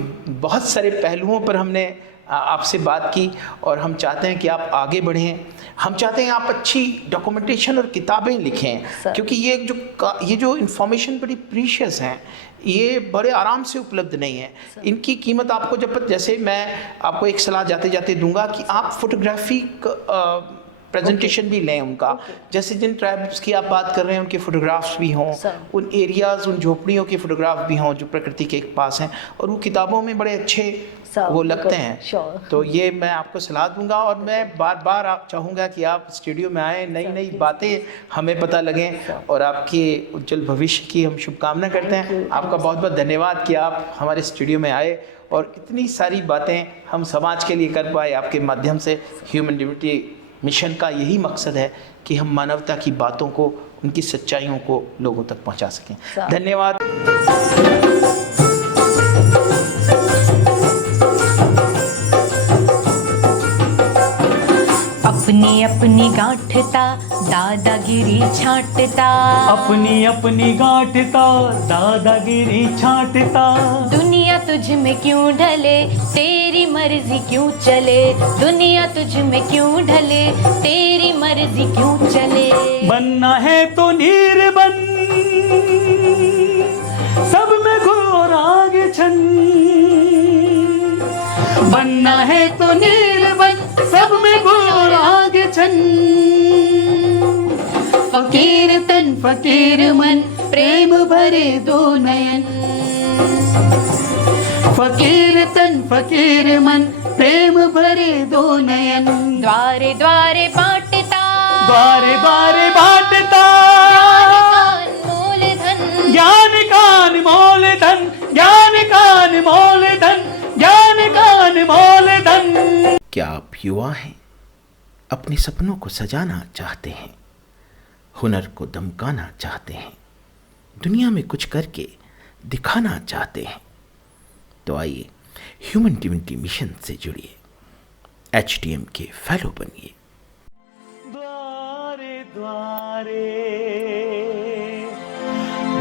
बहुत सारे पहलुओं पर हमने आपसे बात की और हम चाहते हैं कि आप आगे बढ़ें। हम चाहते हैं आप अच्छी डॉक्यूमेंटेशन और किताबें लिखें, क्योंकि ये जो इन्फॉर्मेशन बड़ी प्रीशियस हैं, ये बड़े आराम से उपलब्ध नहीं है। इनकी कीमत आपको जैसे मैं आपको एक सलाह जाते जाते दूंगा कि आप फोटोग्राफी प्रेजेंटेशन भी लें उनका। जैसे जिन ट्राइब्स की आप बात कर रहे हैं उनके फोटोग्राफ्स भी हों, उन एरियाज़, उन झोपड़ियों के फोटोग्राफ भी हों जो प्रकृति के पास हैं, और वो किताबों में बड़े अच्छे वो लगते हैं। तो ये मैं आपको सलाह दूंगा और मैं बार बार आप चाहूँगा कि आप स्टूडियो में आएँ, नई नई बातें हमें पता लगें, और आपके उज्जवल भविष्य की हम शुभकामना करते हैं। आपका बहुत बहुत धन्यवाद कि आप हमारे स्टूडियो में आए और इतनी सारी बातें हम समाज के लिए कर पाए आपके माध्यम से। ह्यूमन डिग्निटी मिशन का यही मकसद है कि हम मानवता की बातों को, उनकी सच्चाइयों को लोगों तक पहुंचा सकें। धन्यवाद। अपनी अपनी गांठता दादागिरी छांटता, अपनी अपनी गांठता दादागिरी छांटता। दुनिया तुझ में क्यों ढले, तेरी मर्जी क्यों चले, दुनिया तुझ में क्यों ढले, तेरी मर्जी क्यों चले। बनना है तो नीर बन, सब में घोर आगे छन। बनना है तो नीर बन, सब में घोर आगे छन। फकीर तन फकीर मन, प्रेम भरे दो नयन। फकीर तन फकीर मन, प्रेम भरे दो नयन। द्वारे द्वारे बांटता, द्वारे द्वारे बांटता, ज्ञान का अनमोल धन, ज्ञान का अनमोल धन, ज्ञान का अनमोल धन। क्या आप युवा हैं, अपने सपनों को सजाना चाहते हैं, हुनर को दमकाना चाहते हैं, दुनिया में कुछ करके दिखाना चाहते हैं, तो आइए ह्यूमन डिग्निटी मिशन से जुड़िए, HDM के फेलो बनिए। द्वारे द्वारे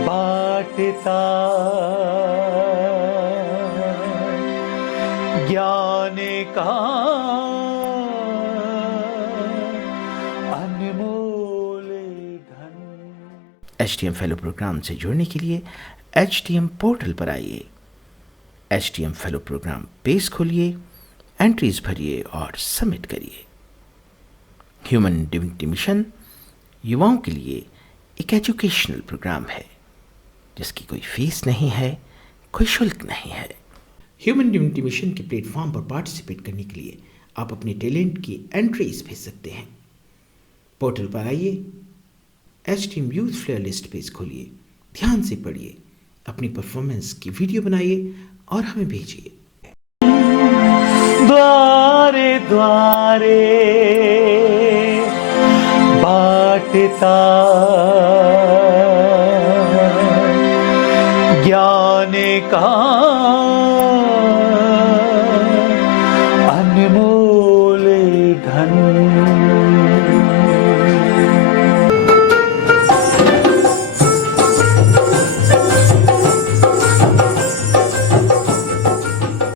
बांटता, ज्ञान का अनमोल धन। HDM फेलो प्रोग्राम से जुड़ने के लिए HDM पोर्टल पर आइए, HDM फेलो प्रोग्राम पेज खोलिए, एंट्रीज भरिए और सबमिट करिए। ह्यूमन डिग्निटी मिशन युवाओं के लिए एक एजुकेशनल प्रोग्राम है जिसकी कोई फीस नहीं है, कोई शुल्क नहीं है। ह्यूमन डिग्निटी मिशन के प्लेटफॉर्म पर पार्टिसिपेट करने के लिए आप अपने टैलेंट की एंट्रीज भेज सकते हैं। पोर्टल पर आइए, HDM youth flair list page खोलिए, ध्यान से पढ़िए, अपनी परफॉर्मेंस की वीडियो बनाइए और हमें भेजिए। द्वारे द्वारे बांटता, ज्ञान का अनमोल धन।